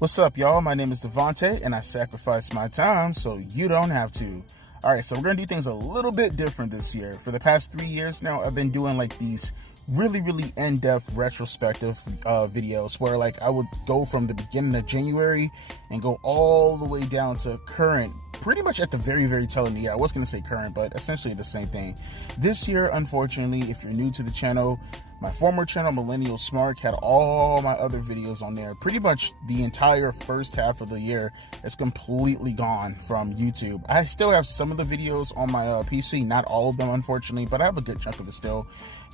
What's up, y'all? My name is Devontae, and I sacrifice my time so you don't have to. Alright, so we're going to do things a little bit different this year. For the past 3 years now, I've been doing like these really in-depth retrospective videos where like I would go from the beginning of January and go all the way down to current, pretty much at the very tail end of the year. I was going to say current, but essentially the same thing. This year, unfortunately, if you're new to the channel, my former channel, Millennial Smart, had all my other videos on there. Pretty much the entire first half of the year is completely gone from YouTube. I still have some of the videos on my PC, not all of them, unfortunately, but I have a good chunk of it still.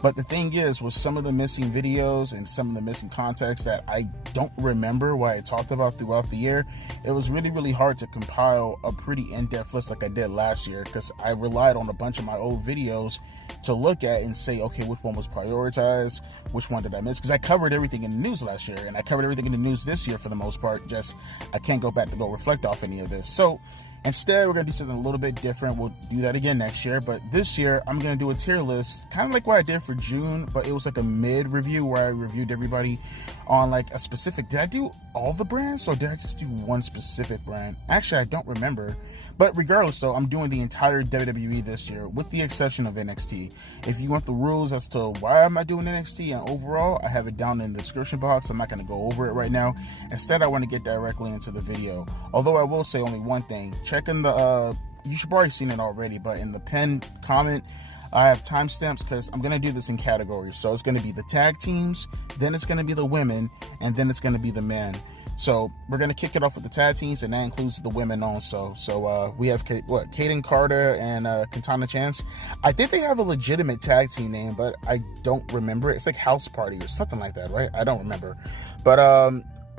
But the thing is, with some of the missing videos and some of the missing context that I don't remember what I talked about throughout the year, it was really hard to compile a pretty in-depth list like I did last year, because I relied on a bunch of my old videos to look at and say, okay, which one was prioritized, which one did I miss, because I covered everything in the news last year, and I covered everything in the news this year for the most part. Just I can't go back to go reflect off any of this. So instead, we're going to do something a little bit different. We'll do that again next year. But this year, I'm going to do a tier list, kind of like what I did for June, but it was like a mid-review where I reviewed everybody on like a specific... Did I do all the brands, or did I just do one specific brand? Actually, I don't remember. But regardless, though, I'm doing the entire WWE this year, with the exception of NXT. If you want the rules as to why I'm not doing NXT and overall, I have it down in the description box. I'm not going to go over it right now. Instead, I want to get directly into the video. Although I will say only one thing. Check in the, you should probably seen it already, but in the pinned comment, I have timestamps because I'm going to do this in categories. So it's going to be the tag teams, then it's going to be the women, and then it's going to be the men. So we're going to kick it off with the tag teams, and that includes the women also. So we have, Kaden Carter and Katana Chance. I think they have a legitimate tag team name, but I don't remember it. It's like House Party or something like that, right? I don't remember. But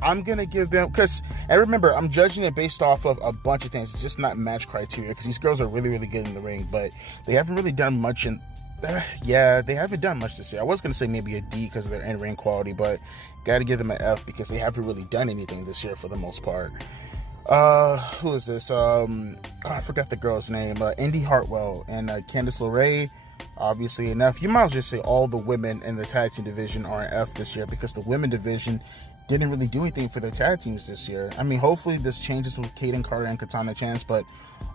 I'm going to give them, because, and remember, I'm judging it based off of a bunch of things. It's just not match criteria, because these girls are really good in the ring, but they haven't really done much in, yeah, they haven't done much this year. I was going to say maybe a D because of their in-ring quality, but got to give them an F because they haven't really done anything this year for the most part. Who is this? I forgot the girl's name. Indy Hartwell and Candice LeRae. Obviously an F. You might as well just say all the women in the tag team division are an F this year, because the women division didn't really do anything for their tag teams this year. I mean, hopefully this changes with Kaden Carter and Katana Chance, but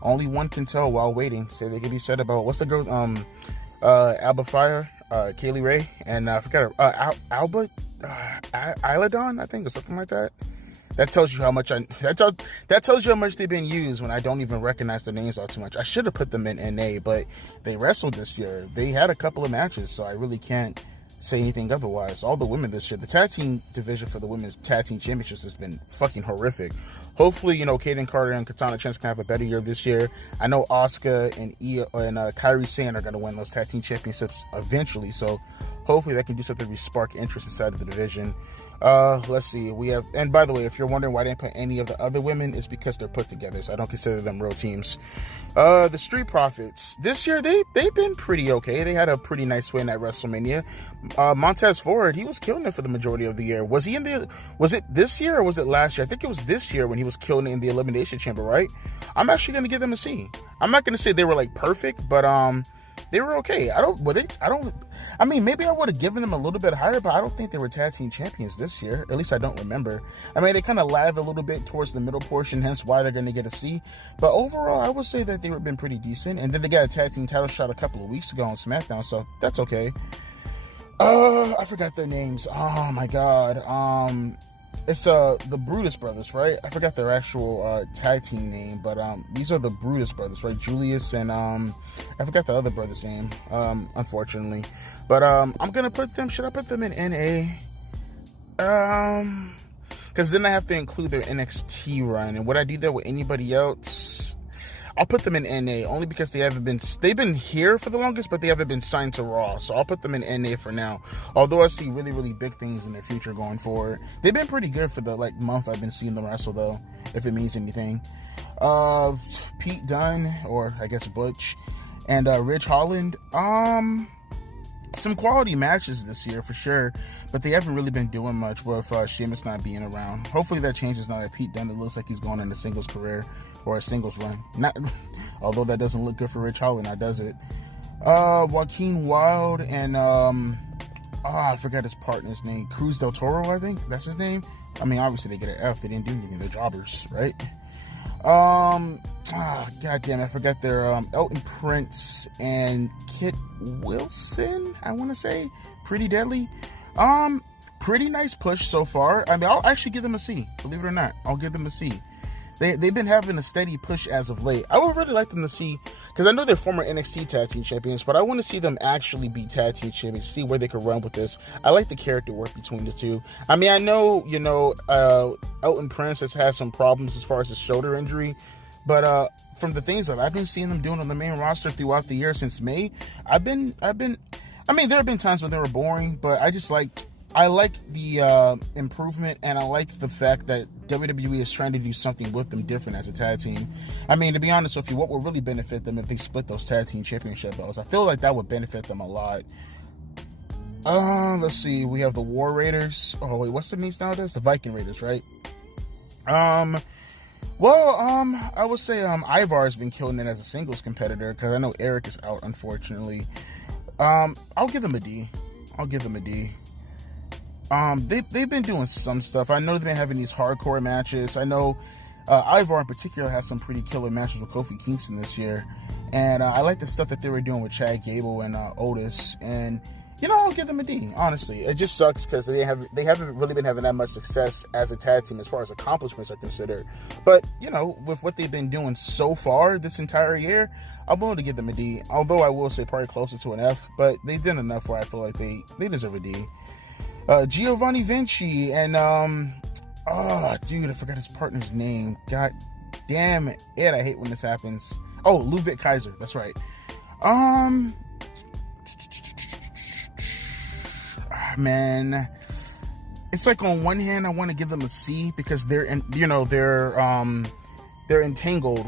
only one can tell while waiting. So they can be said about, what's the girl, Alba Fire, Kaylee Ray, and I forgot her, Alba Iladon, I think, or something like that. That tells you how much that tells you how much they've been used when I don't even recognize their names all too much. I should have put them in NA, but they wrestled this year. They had a couple of matches, so I really can't say anything otherwise. All the women this year, the tag team division for the women's tag team championships has been fucking horrific. Hopefully, Kaden Carter and Katana Chance can have a better year this year. I know Asuka and Kairi Sane are going to win those tag team championships eventually, so hopefully that can do something to spark interest inside of the division. Let's see, we have, and by the way, if you're wondering why I didn't put any of the other women, it's because they're put together, so I don't consider them real teams. The Street Profits, this year, they've been pretty okay. They had a pretty nice win at WrestleMania. Montez Ford, he was killing it for the majority of the year. Was it this year or was it last year? I think it was this year when he was killing it in the Elimination Chamber, right? I'm actually going to give them a C. I'm not going to say they were like perfect, but they were okay. I mean, maybe I would have given them a little bit higher, but I don't think they were tag team champions this year. At least I don't remember. I mean, they kind of lagged a little bit towards the middle portion, hence why they're going to get a C. But overall, I would say that they've been pretty decent. And then they got a tag team title shot a couple of weeks ago on Smackdown, so that's okay. I forgot their names. Oh my god. It's the Brutus brothers, right? I forgot their actual tag team name, but these are the Brutus brothers, right? Julius and I forgot the other brother's name, unfortunately. But I'm gonna put them. Should I put them in NA? Because then I have to include their NXT run, and would I do that with anybody else? I'll put them in NA only because they've been here for the longest, but they haven't been signed to Raw. So I'll put them in NA for now. Although I see really, really big things in their future going forward. They've been pretty good for the month I've been seeing them wrestle though, if it means anything. Pete Dunne, or I guess Butch, and Ridge Holland. Some quality matches this year for sure, but they haven't really been doing much with Sheamus not being around. Hopefully that changes now that Pete Dunne, it looks like he's going in a singles career or a singles run. Not, although that doesn't look good for Ridge Holland, now does it? Joaquin Wilde and I forgot his partner's name. Cruz del Toro, I think that's his name. I mean, obviously they get an F. They didn't do anything. They're jobbers, right? God damn it, I forgot their Elton Prince and Kit Wilson, I want to say. Pretty Deadly. Pretty nice push so far. I mean, I'll actually give them a C. Believe it or not, I'll give them a C. They've been having a steady push as of late. I would really like them to see, because I know they're former NXT Tag Team Champions, but I want to see them actually be Tag Team Champions, see where they could run with this. I like the character work between the two. I mean, I know, Elton Prince has had some problems as far as his shoulder injury, but from the things that I've been seeing them doing on the main roster throughout the year since May, I mean, there have been times when they were boring, but I like the improvement, and I like the fact that WWE is trying to do something with them different as a tag team. I mean, to be honest with you, what would really benefit them if they split those tag team championship belts? I feel like that would benefit them a lot. Let's see. We have the War Raiders. Oh, wait, what's their names nowadays? The Viking Raiders, right? I would say Ivar has been killing it as a singles competitor, because I know Eric is out, unfortunately. I'll give them a D. They've been doing some stuff. I know they've been having these hardcore matches. I know Ivar in particular has some pretty killer matches with Kofi Kingston this year. And I like the stuff that they were doing with Chad Gable and Otis. And, I'll give them a D, honestly. It just sucks because they haven't really been having that much success as a tag team as far as accomplishments are considered. But, with what they've been doing so far this entire year, I'm willing to give them a D. Although I will say probably closer to an F. But they've done enough where I feel like they deserve a D. Giovanni Vinci and I forgot his partner's name. God damn it, I hate when this happens. Oh, Ludwig Kaiser, that's right. Man, it's like on one hand I want to give them a C because they're entangled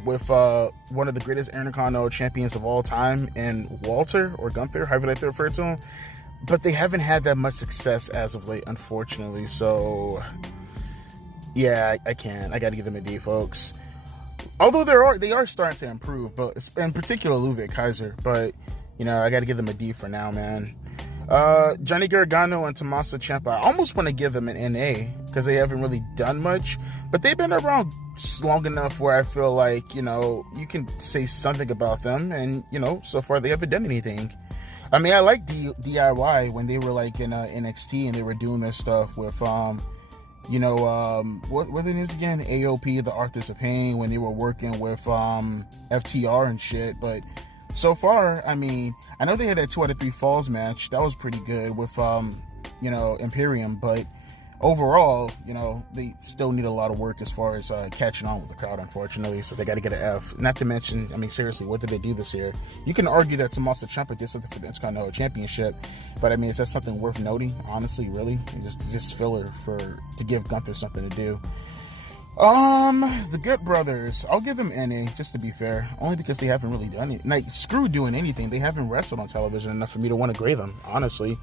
with one of the greatest Intercontinental champions of all time, and Walter or Gunther, however they refer to him. But they haven't had that much success as of late, unfortunately. So, yeah, I can't. I got to give them a D, folks. Although they are starting to improve, but in particular Ludwig Kaiser. But I got to give them a D for now, man. Johnny Gargano and Tommaso Ciampa, I almost want to give them an NA because they haven't really done much, but they've been around long enough where I feel like you can say something about them, and so far they haven't done anything. I mean, I like DIY when they were like in NXT and they were doing their stuff with, what were their names again? AOP, the Authors of Pain, when they were working with FTR and shit. But so far, I mean, I know they had that 2 out of 3 falls match. That was pretty good with, Imperium. But overall, they still need a lot of work as far as catching on with the crowd, unfortunately. So they got to get an F. Not to mention, I mean, seriously, what did they do this year? You can argue that Tommaso Ciampa did something for the Intercontinental Championship, but I mean, is that something worth noting? Honestly, really, just filler to give Gunther something to do. The Good Brothers, I'll give them NA just to be fair, only because they haven't really done it. Like, screw doing anything. They haven't wrestled on television enough for me to want to grade them. Honestly,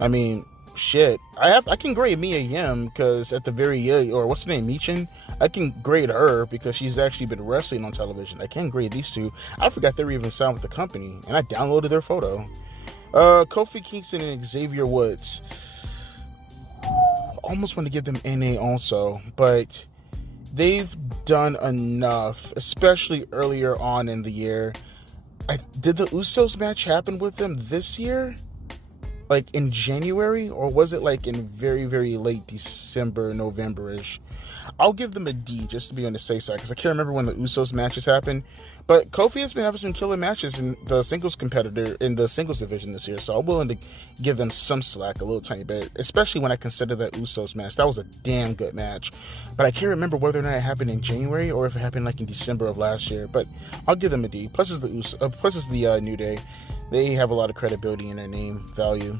I mean. Shit, I can grade Mia Yim because at the very or what's her name, Michin. I can grade her because she's actually been wrestling on television. I can't grade these two. I forgot they were even signed with the company, and I downloaded their photo. Kofi Kingston and Xavier Woods. Almost want to give them NA also, but they've done enough, especially earlier on in the year. Did the Usos match happen with them this year? like in January, or was it like in very, very late December, November-ish? I'll give them a D just to be on the safe side, because I can't remember when the Usos matches happened. But Kofi has been having some killer matches in the singles division this year, so I'm willing to give them some slack, a little tiny bit, especially when I consider that Usos match. That was a damn good match. But I can't remember whether or not it happened in January or if it happened like in December of last year. But I'll give them a D. Plus it's the New Day. They have a lot of credibility in their name value.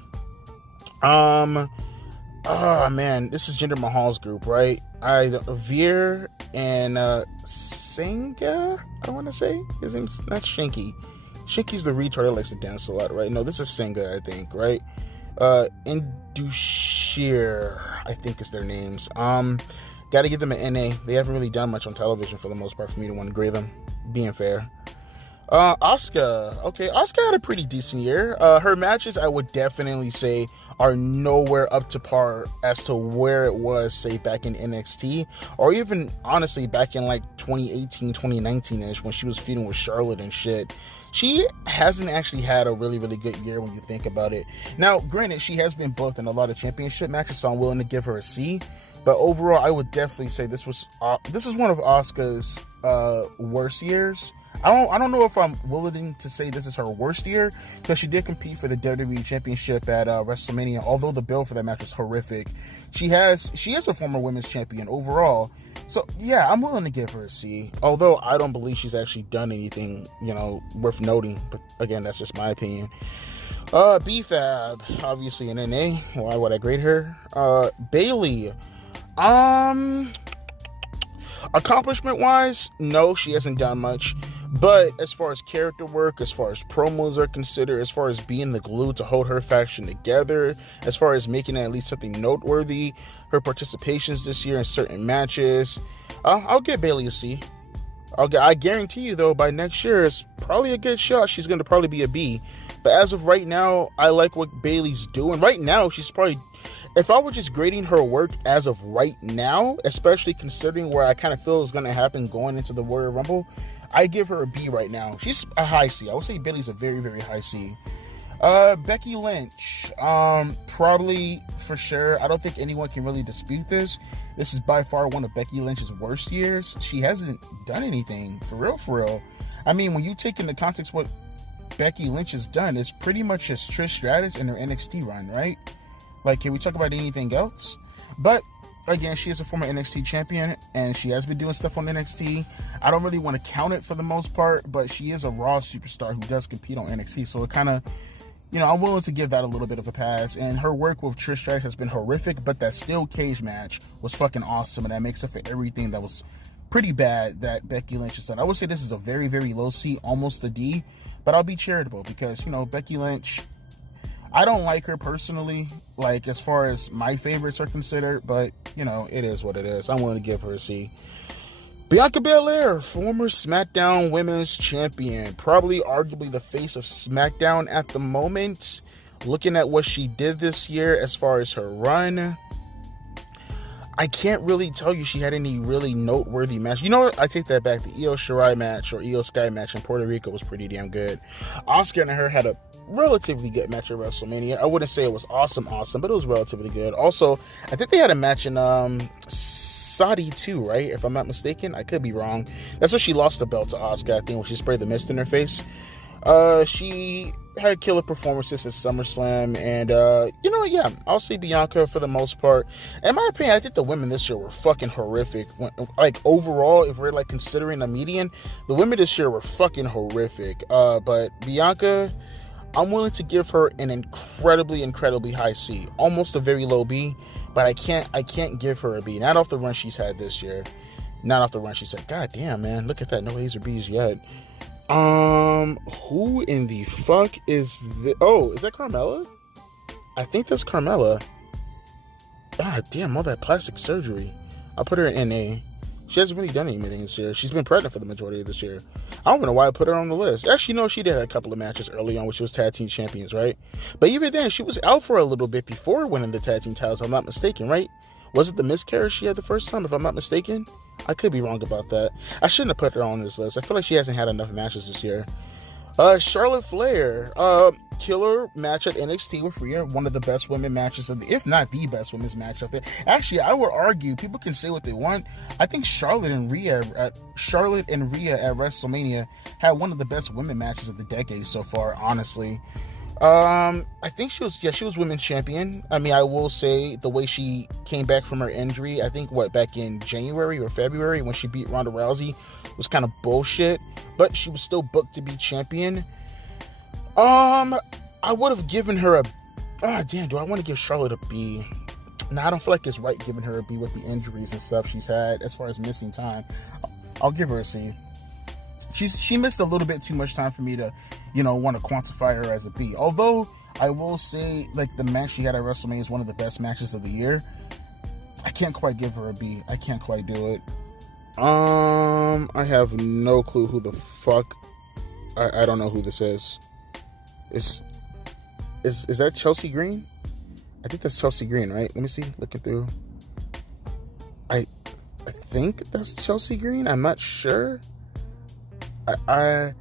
Oh man, this is Jinder Mahal's group, right? Veer and Senga, I want to say. His name's not Shinky. Shinky's the retard that likes to dance a lot, right? No, this is Senga, I think, right? Indushir, I think is their names. Gotta give them an NA. They haven't really done much on television for the most part for me to want to grade them, being fair. Asuka. Okay, Asuka had a pretty decent year. Her matches, I would definitely say, are nowhere up to par as to where it was, say, back in NXT, or even, honestly, back in, like, 2018, 2019-ish, when she was feuding with Charlotte and shit. She hasn't actually had a really, really good year when you think about it. Now, granted, she has been booked in a lot of championship matches, so I'm willing to give her a C. But overall, I would definitely say this was one of Asuka's worst years. I don't know if I'm willing to say this is her worst year, because she did compete for the WWE Championship at WrestleMania, although the bill for that match was horrific. She is a former women's champion overall. So, yeah, I'm willing to give her a C, although I don't believe she's actually done anything, worth noting. But, again, that's just my opinion. B-Fab, obviously an NA. Why would I grade her? Bayley. Accomplishment-wise, no, she hasn't done much. But as far as character work, as far as promos are considered, as far as being the glue to hold her faction together, as far as making at least something noteworthy, her participations this year in certain matches, I'll give Bayley a C. I guarantee you, though, by next year, it's probably a good shot. She's going to probably be a B. But as of right now, I like what Bayley's doing. Right now, she's probably... If I were just grading her work as of right now, especially considering where I kind of feel is going to happen going into the Royal Rumble, I give her a B right now. She's a high C. I would say Bayley's a very, very high C. Becky Lynch. Probably, for sure. I don't think anyone can really dispute this. This is by far one of Becky Lynch's worst years. She hasn't done anything, for real. I mean, when you take into context what Becky Lynch has done, it's pretty much just Trish Stratus and her NXT run, right? Like, can we talk about anything else? But, again, she is a former NXT champion, and she has been doing stuff on NXT. I don't really want to count it for the most part, but she is a Raw superstar who does compete on NXT, so it kind of, I'm willing to give that a little bit of a pass. And her work with Trish Stratus has been horrific, but that steel cage match was fucking awesome, and that makes up for everything that was pretty bad that Becky Lynch has done. I would say this is a very, very low C, almost a D, but I'll be charitable because, Becky Lynch... I don't like her personally, like, as far as my favorites are considered, but, it is what it is. I'm willing to give her a C. Bianca Belair, former SmackDown Women's Champion, probably arguably the face of SmackDown at the moment. Looking at what she did this year as far as her run, I can't really tell you she had any really noteworthy match. You know what? I take that back. The Io Shirai match or Io Sky match in Puerto Rico was pretty damn good. Asuka and her had a relatively good match at WrestleMania. I wouldn't say it was awesome, but it was relatively good. Also, I think they had a match in Saudi too, right? If I'm not mistaken. I could be wrong. That's where she lost the belt to Asuka, I think, when she sprayed the mist in her face. She had killer performances at SummerSlam, and yeah, I'll say Bianca for the most part. In my opinion, I think the women this year were fucking horrific. Like, overall, if we're like considering a median, the women this year were fucking horrific. But Bianca, I'm willing to give her an incredibly, incredibly high C, almost a very low B, but I can't give her a B. Not off the run she's had this year. Not off the run she's had. God damn, man, look at that, no A's or B's yet. Who in the fuck is this? Oh, is that Carmella? I think that's Carmella. God damn, all that plastic surgery. I'll put her in NA. She hasn't really done anything this year. She's been pregnant for the majority of this year. I don't even know why I put her on the list. Actually, no, she did have a couple of matches early on, which was tag team champions, right? But even then, she was out for a little bit before winning the tag team titles, if I'm not mistaken, right? Was it the miscarriage she had the first time, if I'm not mistaken? I could be wrong about that. I shouldn't have put her on this list. I feel like she hasn't had enough matches this year. Charlotte Flair, killer match at NXT with Rhea, one of the best women matches of the, if not the best women's match of the. Actually, I would argue people can say what they want. I think Charlotte and Rhea at WrestleMania had one of the best women matches of the decade so far. Honestly, I think she was women's champion. I mean, I will say the way she came back from her injury, I think back in January or February when she beat Ronda Rousey, was kind of bullshit, but she was still booked to be champion. I would have given her do I want to give Charlotte a B? I don't feel like it's right giving her a B with the injuries and stuff she's had as far as missing time. I'll give her a C. She missed a little bit too much time for me to, want to quantify her as a B. Although I will say, like, the match she had at WrestleMania is one of the best matches of the year. I can't quite give her a B. I can't quite do it. I have no clue who the fuck. I don't know who this is. Is that Chelsea Green? I think that's Chelsea Green, right? Let me see. Looking through. I think that's Chelsea Green. I'm not sure. I'm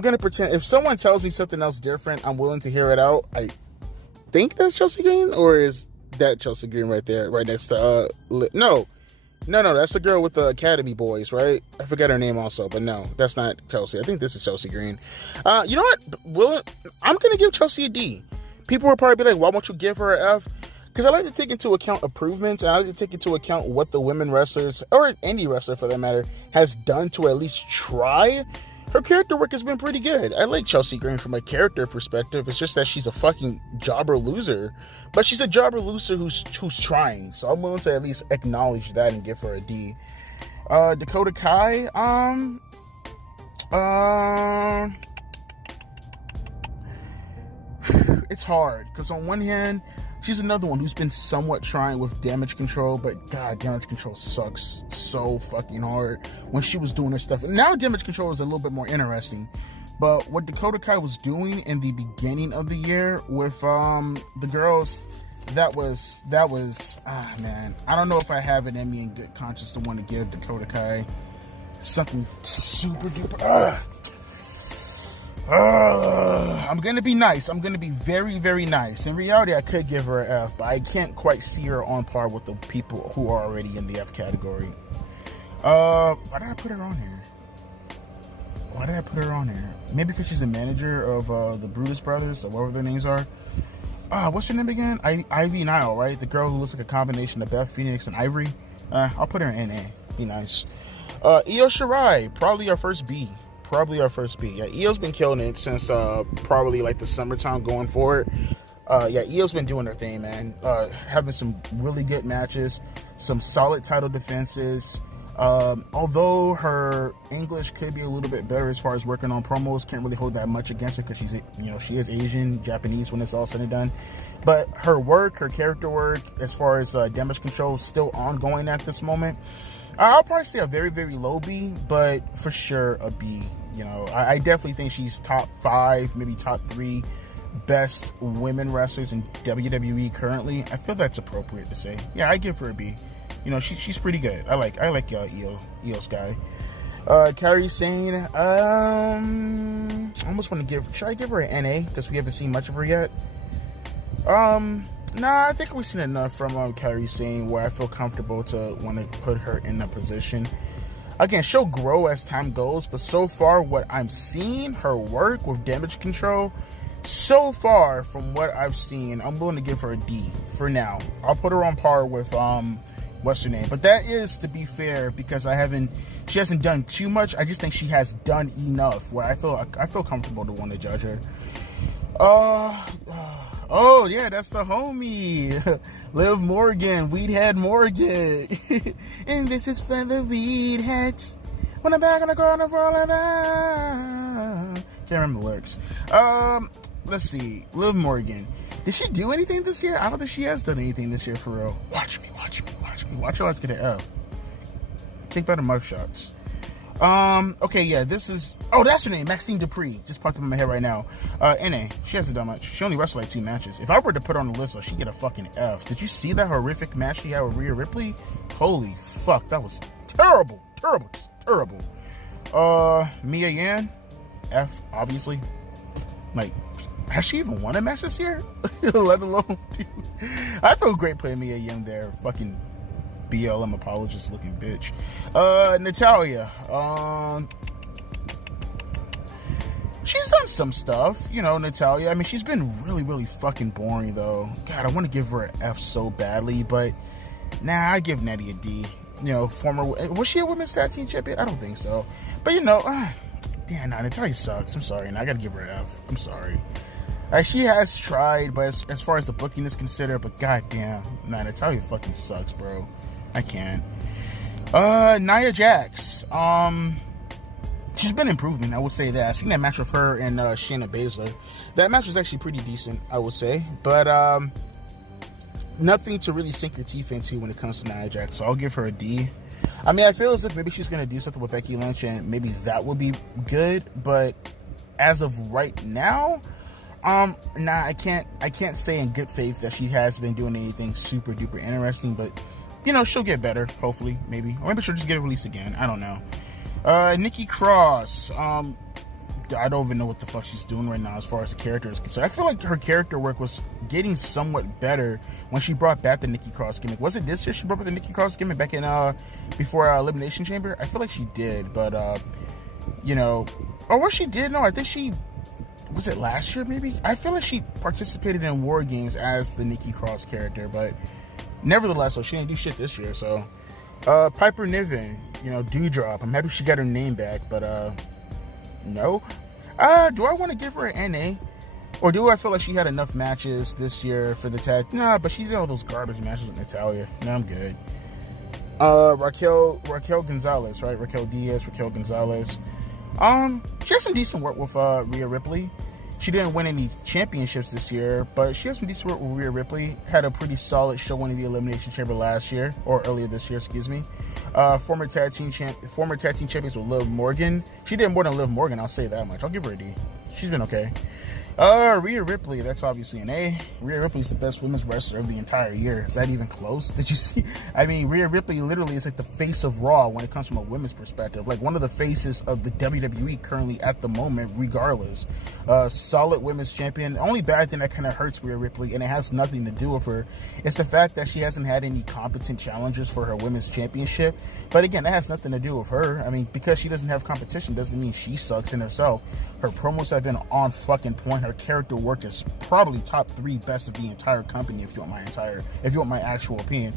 gonna pretend. If someone tells me something else different, I'm willing to hear it out. I think that's Chelsea Green, or is that Chelsea Green right there, right next to No, that's the girl with the Academy Boys, right? I forget her name also, but no, that's not Chelsea. I think this is Chelsea Green. You know what? I'm going to give Chelsea a D. People will probably be like, why won't you give her an F? Because I like to take into account improvements, and I like to take into account what the women wrestlers, or any wrestler for that matter, has done to at least try. Her character work has been pretty good. I like Chelsea Green from a character perspective. It's just that she's a fucking jobber loser. But she's a jobber loser who's trying. So I'm willing to at least acknowledge that and give her a D. Dakota Kai, it's hard. Because on one hand, she's another one who's been somewhat trying with Damage Control, but God, Damage Control sucks so fucking hard when she was doing her stuff. And now Damage Control is a little bit more interesting. But what Dakota Kai was doing in the beginning of the year with the girls, that was man. I don't know if I have it in me in good conscience to want to give Dakota Kai something super duper. I'm gonna be nice. I'm gonna be very, very nice. In reality, I could give her an F, but I can't quite see her on par with the people who are already in the F category. Why did I put her on here? Maybe because she's a manager of the Brutus Brothers, or whatever their names are. What's her name again? Ivy Nile, right? The girl who looks like a combination of Beth Phoenix and Ivory. I'll put her in NA. Be nice. Io Shirai, probably our first B. Yeah, Io's been killing it since probably like the summertime going forward. Io's been doing her thing, man. Having some really good matches, some solid title defenses. Although her English could be a little bit better as far as working on promos, can't really hold that much against her because she is Asian, Japanese when it's all said and done. But her work, her character work, as far as Damage Control, still ongoing at this moment. I'll probably say a very, very low B, but for sure a B. I definitely think she's top 5, maybe top 3 best women wrestlers in WWE currently. I feel that's appropriate to say. Yeah, I give her a B. She's pretty good. I like Io Sky. Kairi Sane, I almost want to should I give her an NA because we haven't seen much of her yet? Nah, I think we've seen enough from Kairi Sane where I feel comfortable to want to put her in a position. Again, she'll grow as time goes, but so far what I'm seeing, her work with Damage Control, so far from what I've seen, I'm willing to give her a D for now. I'll put her on par with what's her name, but that is to be fair because she hasn't done too much. I just think she has done enough where I feel comfortable to want to judge her. Oh yeah, that's the homie, Liv Morgan, Weedhead Morgan, and this is for the Weedheads. When I'm back on the corner, rolling down. Can't remember the lyrics. Let's see, Liv Morgan. Did she do anything this year? I don't think she has done anything this year for real. Watch me. Watch your eyes get an F. Take better mugshots. Okay, yeah, that's her name, Maxine Dupree. Just popped up in my head right now. NA, she hasn't done much. She only wrestled like 2 matches. If I were to put her on the list, she'd get a fucking F. Did you see that horrific match she had with Rhea Ripley? Holy fuck, that was terrible. Mia Yan, F, obviously. Like, has she even won a match this year? Let alone, I feel great playing Mia Yim there. Fucking BLM apologist looking bitch. Natalya. She's done some stuff, you know, Natalya. I mean, she's been really, really fucking boring, though. God, I want to give her an F so badly, but nah, I give Natty a D. You know, was she a women's tag team champion? I don't think so. But, you know, damn, nah, Natalya sucks. I'm sorry, and I gotta give her an F. I'm sorry. She has tried, but as far as the booking is considered, but goddamn, nah, Natalya fucking sucks, bro. I can't. Nia Jax. She's been improving, I would say that. I seen that match with her and Shayna Baszler. That match was actually pretty decent, I would say. But nothing to really sink your teeth into when it comes to Nia Jax. So I'll give her a D. I mean, I feel as if maybe she's going to do something with Becky Lynch and maybe that would be good. But as of right now, nah, I can't say in good faith that she has been doing anything super duper interesting. But, you know, she'll get better, hopefully, maybe. Or maybe she'll just get released again. I don't know. Nikki Cross. I don't even know what the fuck she's doing right now as far as the character is concerned. I feel like her character work was getting somewhat better when she brought back the Nikki Cross gimmick. Was it this year she brought back the Nikki Cross gimmick back in before Elimination Chamber? I feel like she did, but you know, or what she did? No, I think she was it last year maybe. I feel like she participated in War Games as the Nikki Cross character, but nevertheless, so she didn't do shit this year. So Piper Niven, you know, Dewdrop. I'm happy she got her name back, but no. Do I want to give her an NA? Or do I feel like she had enough matches this year for the tag? Nah, but she did all those garbage matches with Natalya. No, I'm good. Raquel Gonzalez, right? Raquel Diaz, Raquel Gonzalez. She has some decent work with Rhea Ripley. She didn't win any championships this year, but she has some decent work with Rhea Ripley. Had a pretty solid showing in the Elimination Chamber last year, or earlier this year, excuse me. Former tag team champions with Liv Morgan. She did more than Liv Morgan, I'll say that much. I'll give her a D. She's been okay. Rhea Ripley, that's obviously an A. Rhea Ripley's the best women's wrestler of the entire year. Is that even close? Did you see? I mean, Rhea Ripley literally is like the face of Raw when it comes from a women's perspective. Like one of the faces of the WWE currently at the moment, regardless. Solid women's champion. The only bad thing that kind of hurts Rhea Ripley, and it has nothing to do with her, is the fact that she hasn't had any competent challengers for her women's championship. But again, that has nothing to do with her. I mean, because she doesn't have competition doesn't mean she sucks in herself. Her promos have been on fucking point. Her character work is probably top 3 best of the entire company, if you want my actual opinion.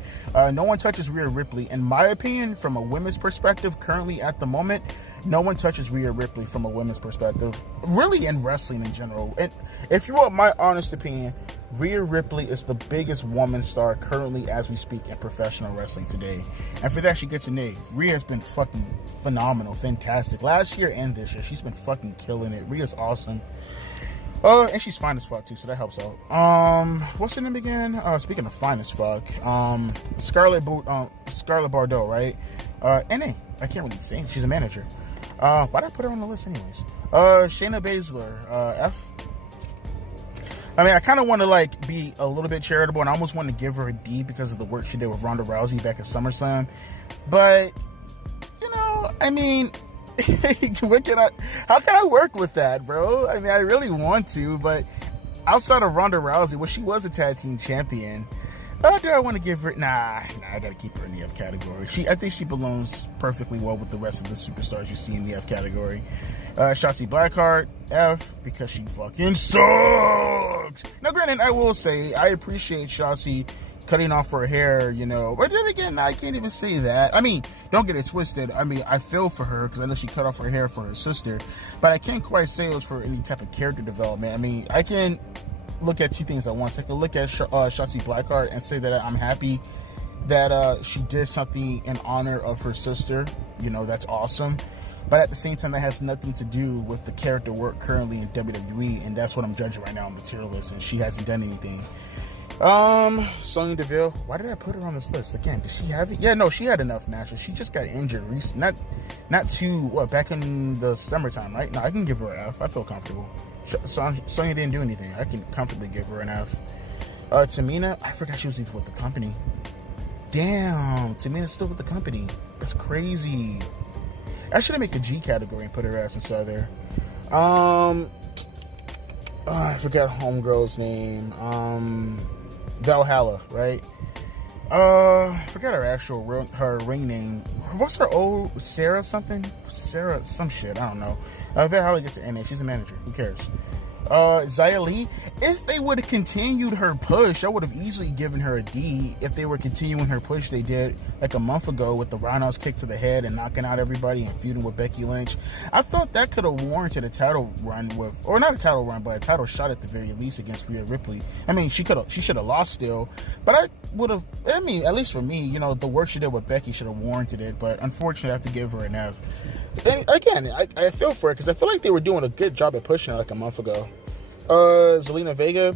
No one touches Rhea Ripley, in my opinion, from a women's perspective. Currently, at the moment, no one touches Rhea Ripley from a women's perspective. Really, in wrestling in general. And if you want my honest opinion, Rhea Ripley is the biggest woman star currently as we speak in professional wrestling today. And for that, she gets an A. Rhea has been fucking phenomenal, fantastic. Last year and this year, she's been fucking killing it. Rhea's awesome. And she's fine as fuck too, so that helps out. What's her name again? Speaking of fine as fuck, Scarlett Bordeaux, right? NA. I can't really say. She's a manager. Why'd I put her on the list anyways? Shayna Baszler, F. I mean, I kind of want to like be a little bit charitable, and I almost want to give her a D because of the work she did with Ronda Rousey back at SummerSlam. But you know, I mean, how can I work with that, bro? I mean, I really want to, but outside of Ronda Rousey, well, she was a tag team champion. Do I want to give her? Nah, I gotta keep her in the F category. I think she belongs perfectly well with the rest of the superstars you see in the F category. Shotzi Blackheart, F, because she fucking sucks. Now, granted, I will say I appreciate Shotzi cutting off her hair, you know, but then again, I can't even say that. I mean, don't get it twisted. I mean, I feel for her because I know she cut off her hair for her sister, but I can't quite say it was for any type of character development. I mean, I can look at two things at once. I can look at Shotzi Blackheart and say that I'm happy that she did something in honor of her sister. You know, that's awesome. But at the same time, that has nothing to do with the character work currently in WWE, and that's what I'm judging right now on the tier list, and she hasn't done anything. Sonya Deville, why did I put her on this list again? Did she have it? Yeah, no, she had enough matches. She just got injured recently. Back in the summertime, right? No, I can give her an F. I feel comfortable. Sonya didn't do anything. I can comfortably give her an F. Tamina, I forgot she was even with the company. Damn, Tamina's still with the company. That's crazy. I should have made the G category and put her ass inside there. I forgot homegirl's name. Valhalla, right? I forgot her ring name. What's her old Sarah something? Sarah some shit. I don't know. Valhalla gets an NA. She's a manager. Who cares? Xia Li, if they would have continued her push, I would have easily given her a D. If they were continuing her push they did like a month ago with the roundhouse kick to the head and knocking out everybody and feuding with Becky Lynch. I thought that could have warranted a title run with, or not a title run, but a title shot at the very least against Rhea Ripley. I mean, she should have lost still, but at least for me, you know, the work she did with Becky should have warranted it, but unfortunately I have to give her an F. And again, I feel for it because I feel like they were doing a good job at pushing her like a month ago. Zelina Vega,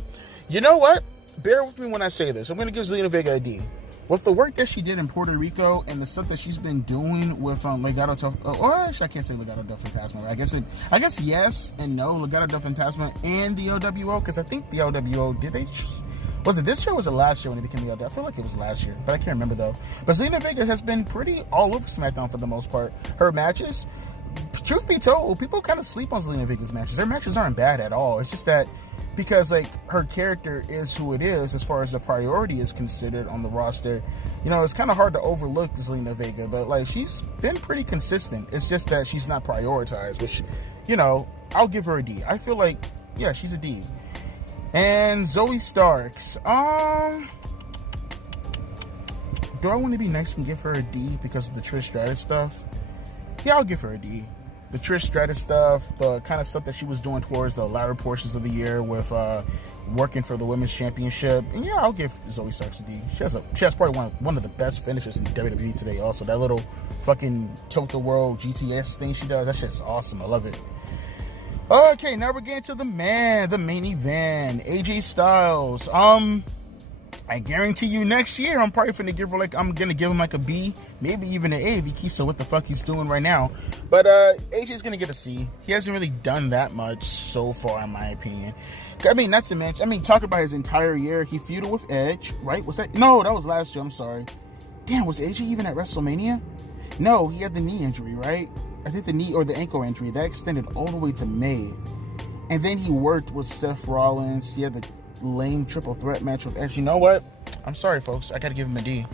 you know what? Bear with me when I say this. I'm going to give Zelina Vega a D. With the work that she did in Puerto Rico and the stuff that she's been doing with Legado del I can't say Legado del Fantasma. I guess yes and no. Legado del Fantasma and the LWO, because I think the LWO was it this year or was it last year when it became the LWO? I feel like it was last year, but I can't remember though. But Zelina Vega has been pretty all over SmackDown for the most part. Her matches, truth be told, people kind of sleep on Zelina Vega's matches. Their matches aren't bad at all. It's just that because like her character is who it is as far as the priority is considered on the roster, you know, it's kind of hard to overlook Zelina Vega, but like she's been pretty consistent. It's just that she's not prioritized, which, you know, I'll give her a D. I feel like, yeah, she's a D. And Zoe Starks, do I want to be nice and give her a D because of the Trish Stratus stuff? Yeah, I'll give her a D. The Trish Stratus stuff, the kind of stuff that she was doing towards the latter portions of the year with working for the Women's Championship. And yeah, I'll give Zoe Starks a D. She has probably one of the best finishes in WWE today also. That little fucking Tote the World GTS thing she does, that shit's awesome. I love it. Okay, now we're getting to the main event. AJ Styles. I guarantee you next year I'm probably gonna give him like a B, maybe even an A if he keeps what the fuck he's doing right now. But AJ's gonna get a C. He hasn't really done that much so far, in my opinion. I mean, not to mention, talking about his entire year, he feuded with Edge, right? Was that? No, that was last year. I'm sorry. Damn, was AJ even at WrestleMania? No, he had the knee injury, right? I think the knee or the ankle injury that extended all the way to May, and then he worked with Seth Rollins. He had the lame triple threat match with Edge. You know what? I'm sorry, folks. I gotta give him a D.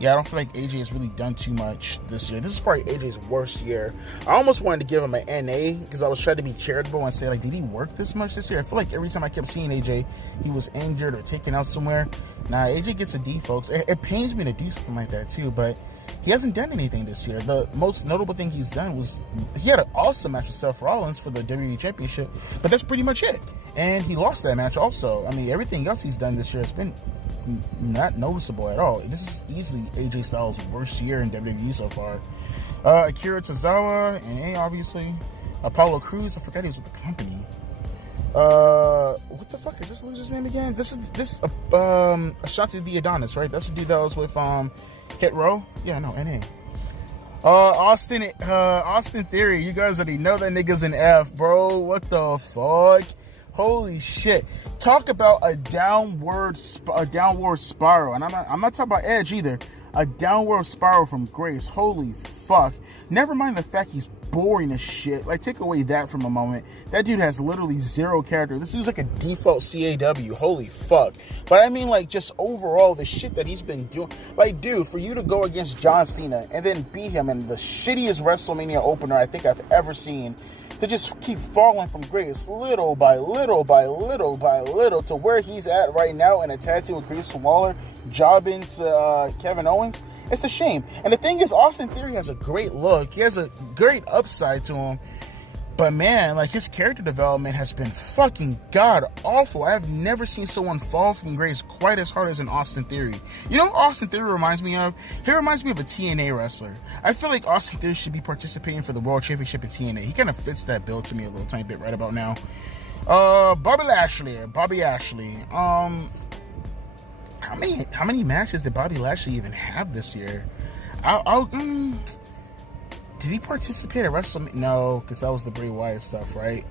Yeah, I don't feel like AJ has really done too much this year. This is probably AJ's worst year. I almost wanted to give him an NA because I was trying to be charitable and say, like, did he work this much this year? I feel like every time I kept seeing AJ, he was injured or taken out somewhere. Nah, AJ gets a D, folks. It pains me to do something like that too, but he hasn't done anything this year. The most notable thing he's done was he had an awesome match with Seth Rollins for the WWE Championship, but that's pretty much it. And he lost that match also. I mean, everything else he's done this year has been not noticeable at all. This is easily AJ Styles' worst year in WWE so far. Akira Tozawa, and obviously. Apollo Crews, I forgot he was with the company. What the fuck is this loser's name again? This Ashanti the Adonis, right? That's the dude that was with Hit Row. Yeah, no, NA. Austin Theory. You guys already know that nigga's an F, bro. What the fuck? Holy shit! Talk about a downward spiral, and I'm not talking about Edge either. A downward spiral from grace. Holy fuck! Never mind the fact he's boring as shit. Like, take away that from a moment. That dude has literally zero character. This dude's like a default CAW. Holy fuck! But I mean, like, just overall, the shit that he's been doing. Like, dude, for you to go against John Cena and then beat him in the shittiest WrestleMania opener I think I've ever seen, to just keep falling from grace little by little by little by little to where he's at right now in a tag team with Grayson Waller, jobbing to Kevin Owens. It's a shame. And the thing is, Austin Theory has a great look. He has a great upside to him. But man, like, his character development has been fucking god awful. I have never seen someone fall from grace quite as hard as an Austin Theory. You know what Austin Theory reminds me of? He reminds me of a TNA wrestler. I feel like Austin Theory should be participating for the World Championship in TNA. He kind of fits that bill to me a little tiny bit right about now. Bobby Lashley. How many matches did Bobby Lashley even have this year? Did he participate at WrestleMania? No, because that was the Bray Wyatt stuff, right?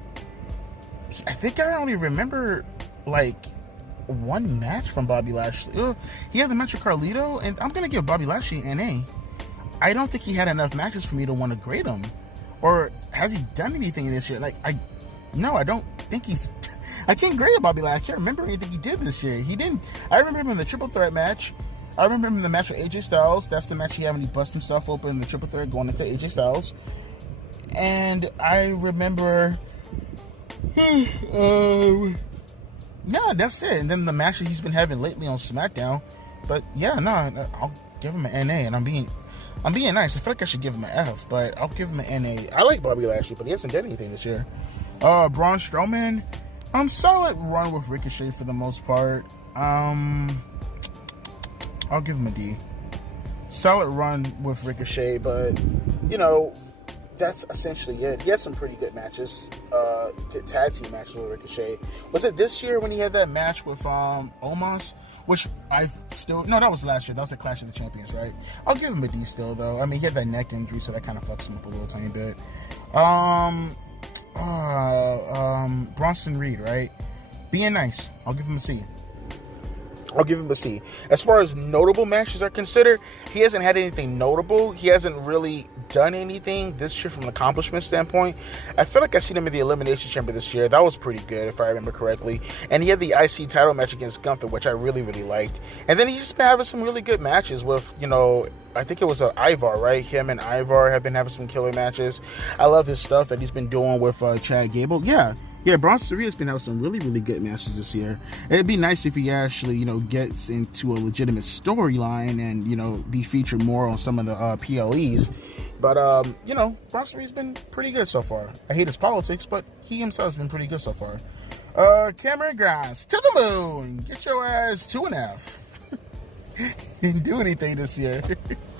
I think I only remember, like, one match from Bobby Lashley. He had the match with Carlito, and I'm going to give Bobby Lashley an A. I don't think he had enough matches for me to want to grade him. Or has he done anything this year? Like, no, I don't think he's. I can't grade Bobby Lashley. I can't remember anything he did this year. He didn't. I remember him in the triple threat match. I remember him in the match with AJ Styles. That's the match he had when he bust himself open in the triple threat going into AJ Styles. And I remember. Yeah, that's it. And then the matches he's been having lately on SmackDown. But yeah, no, I'll give him an NA, and I'm being nice. I feel like I should give him an F, but I'll give him an NA. I like Bobby Lashley, but he hasn't done anything this year. Braun Strowman, solid run with Ricochet for the most part. I'll give him a D. Solid run with Ricochet, but that's essentially it. He had some pretty good matches, tag team matches with Ricochet. Was it this year when he had that match with Omos? Which that was last year. That was a Clash of the Champions, right? I'll give him a D still, though. I mean, he had that neck injury, so that kind of fucks him up a little tiny bit. Bronson Reed, right? Being nice. I'll give him a C. As far as notable matches are considered, he hasn't had anything notable. He hasn't really done anything this year from an accomplishment standpoint. I feel like I seen him in the Elimination Chamber this year. That was pretty good, if I remember correctly. And he had the IC title match against Gunther, which I really, really liked. And then he's just been having some really good matches with, I think it was Ivar, right? Him and Ivar have been having some killer matches. I love his stuff that he's been doing with Chad Gable. Yeah, Bronson Reed has been having some really, really good matches this year. It'd be nice if he actually, gets into a legitimate storyline and, be featured more on some of the PLEs. But, Bronson Reed's been pretty good so far. I hate his politics, but he himself has been pretty good so far. Cameron Grimes, to the moon. Get your ass to an F. Didn't do anything this year.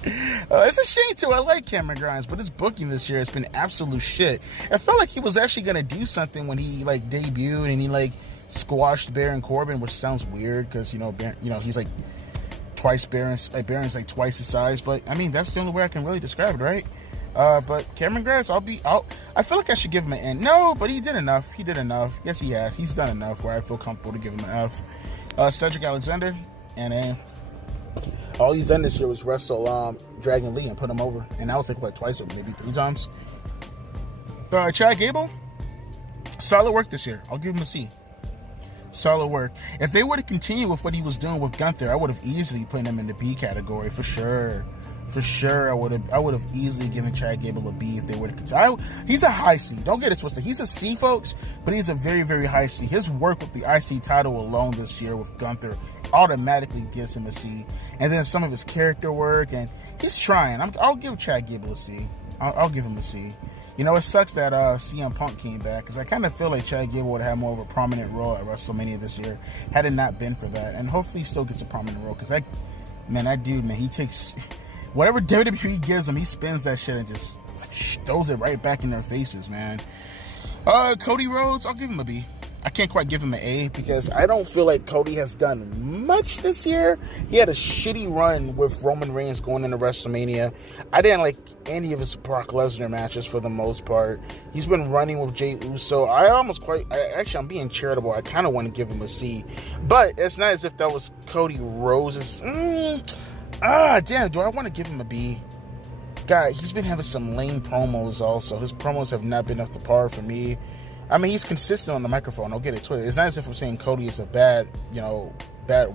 It's a shame too. I like Cameron Grimes, but his booking this year has been absolute shit. I felt like he was actually gonna do something when he debuted and he squashed Baron Corbin, which sounds weird because he's like twice Baron's like twice his size. But I mean that's the only way I can really describe it, right? But Cameron Grimes, I feel like I should give him an N. No, but he did enough. Yes, he has. He's done enough where I feel comfortable to give him an F. Cedric Alexander, NA. All he's done this year was wrestle Dragon Lee and put him over. And that was twice or maybe 3 times. Chad Gable, solid work this year. I'll give him a C. Solid work. If they were to continue with what he was doing with Gunther, I would have easily put him in the B category for sure. For sure, I would have easily given Chad Gable a B if they were to continue. He's a high C. Don't get it twisted. He's a C, folks, but he's a very, very high C. His work with the IC title alone this year with Gunther automatically gives him a C. And then some of his character work, and he's trying. I'll give Chad Gable a C. I'll give him a C. It sucks that CM Punk came back because I kind of feel like Chad Gable would have had more of a prominent role at WrestleMania this year had it not been for that. And hopefully he still gets a prominent role because that dude, he takes whatever WWE gives him, he spins that shit and just throws it right back in their faces, man. Cody Rhodes, I'll give him a B. I can't quite give him an A because I don't feel like Cody has done much this year. He had a shitty run with Roman Reigns going into WrestleMania. I didn't like any of his Brock Lesnar matches for the most part. He's been running with Jey Uso. I'm being charitable. I kind of want to give him a C. But it's not as if that was Cody Rhodes's. Damn, do I want to give him a B? God, he's been having some lame promos also. His promos have not been up to par for me. I mean, he's consistent on the microphone. Don't get it twisted. It's not as if I'm saying Cody is a bad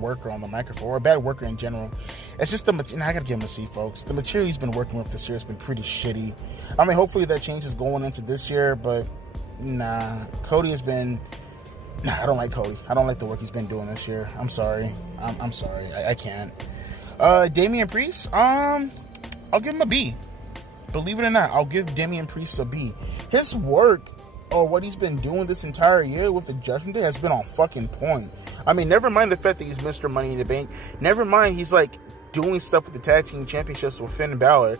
worker on the microphone or a bad worker in general. It's just I gotta give him a C, folks. The material he's been working with this year has been pretty shitty. I mean, hopefully that changes going into this year, but Cody has been. I don't like Cody. I don't like the work he's been doing this year. I'm sorry. I'm sorry. I can't. Damian Priest, I'll give him a B. Believe it or not, I'll give Damian Priest a B. His work, or what he's been doing this entire year with the Judgment Day has been on fucking point. I mean, never mind the fact that he's Mr. Money in the Bank. Never mind he's doing stuff with the Tag Team Championships with Finn Balor.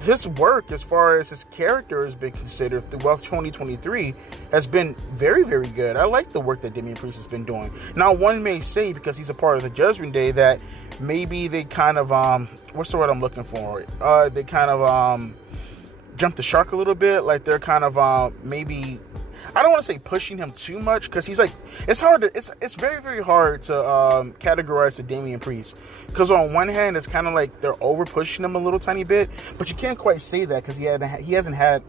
His work as far as his character has been considered throughout 2023 has been very, very good. I like the work that Damian Priest has been doing. Now, one may say, because he's a part of the Judgment Day, that maybe they kind of, what's the word I'm looking for? They kind of, jumped the shark a little bit. They're kind of, maybe, I don't want to say pushing him too much, because he's like, it's very, very hard to categorize the Damian Priest. Because on one hand, it's kind of like they're over pushing him a little tiny bit, but you can't quite say that because he hasn't had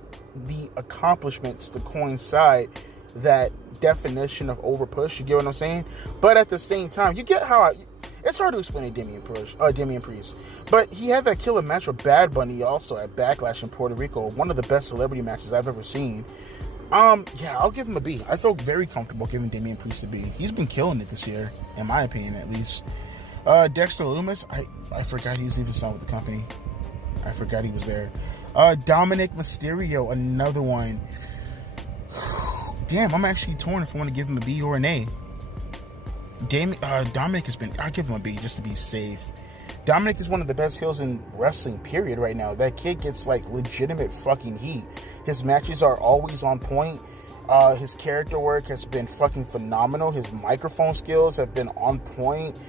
the accomplishments to coincide that definition of over push. You get what I'm saying? But at the same time, you get how it's hard to explain Damian Priest. But he had that killer match with Bad Bunny also at Backlash in Puerto Rico, one of the best celebrity matches I've ever seen. Yeah, I'll give him a B. I feel very comfortable giving Damian Priest a B. He's been killing it this year, in my opinion, at least. Dexter Lumis, I forgot he was even signed with the company. I forgot he was there. Dominic Mysterio, another one. Damn, I'm actually torn if I want to give him a B or an A. Dominic has been, I'll give him a B just to be safe. Dominic is one of the best heels in wrestling, period, right now. That kid gets, like, legitimate fucking heat. His matches are always on point. His character work has been fucking phenomenal. His microphone skills have been on point.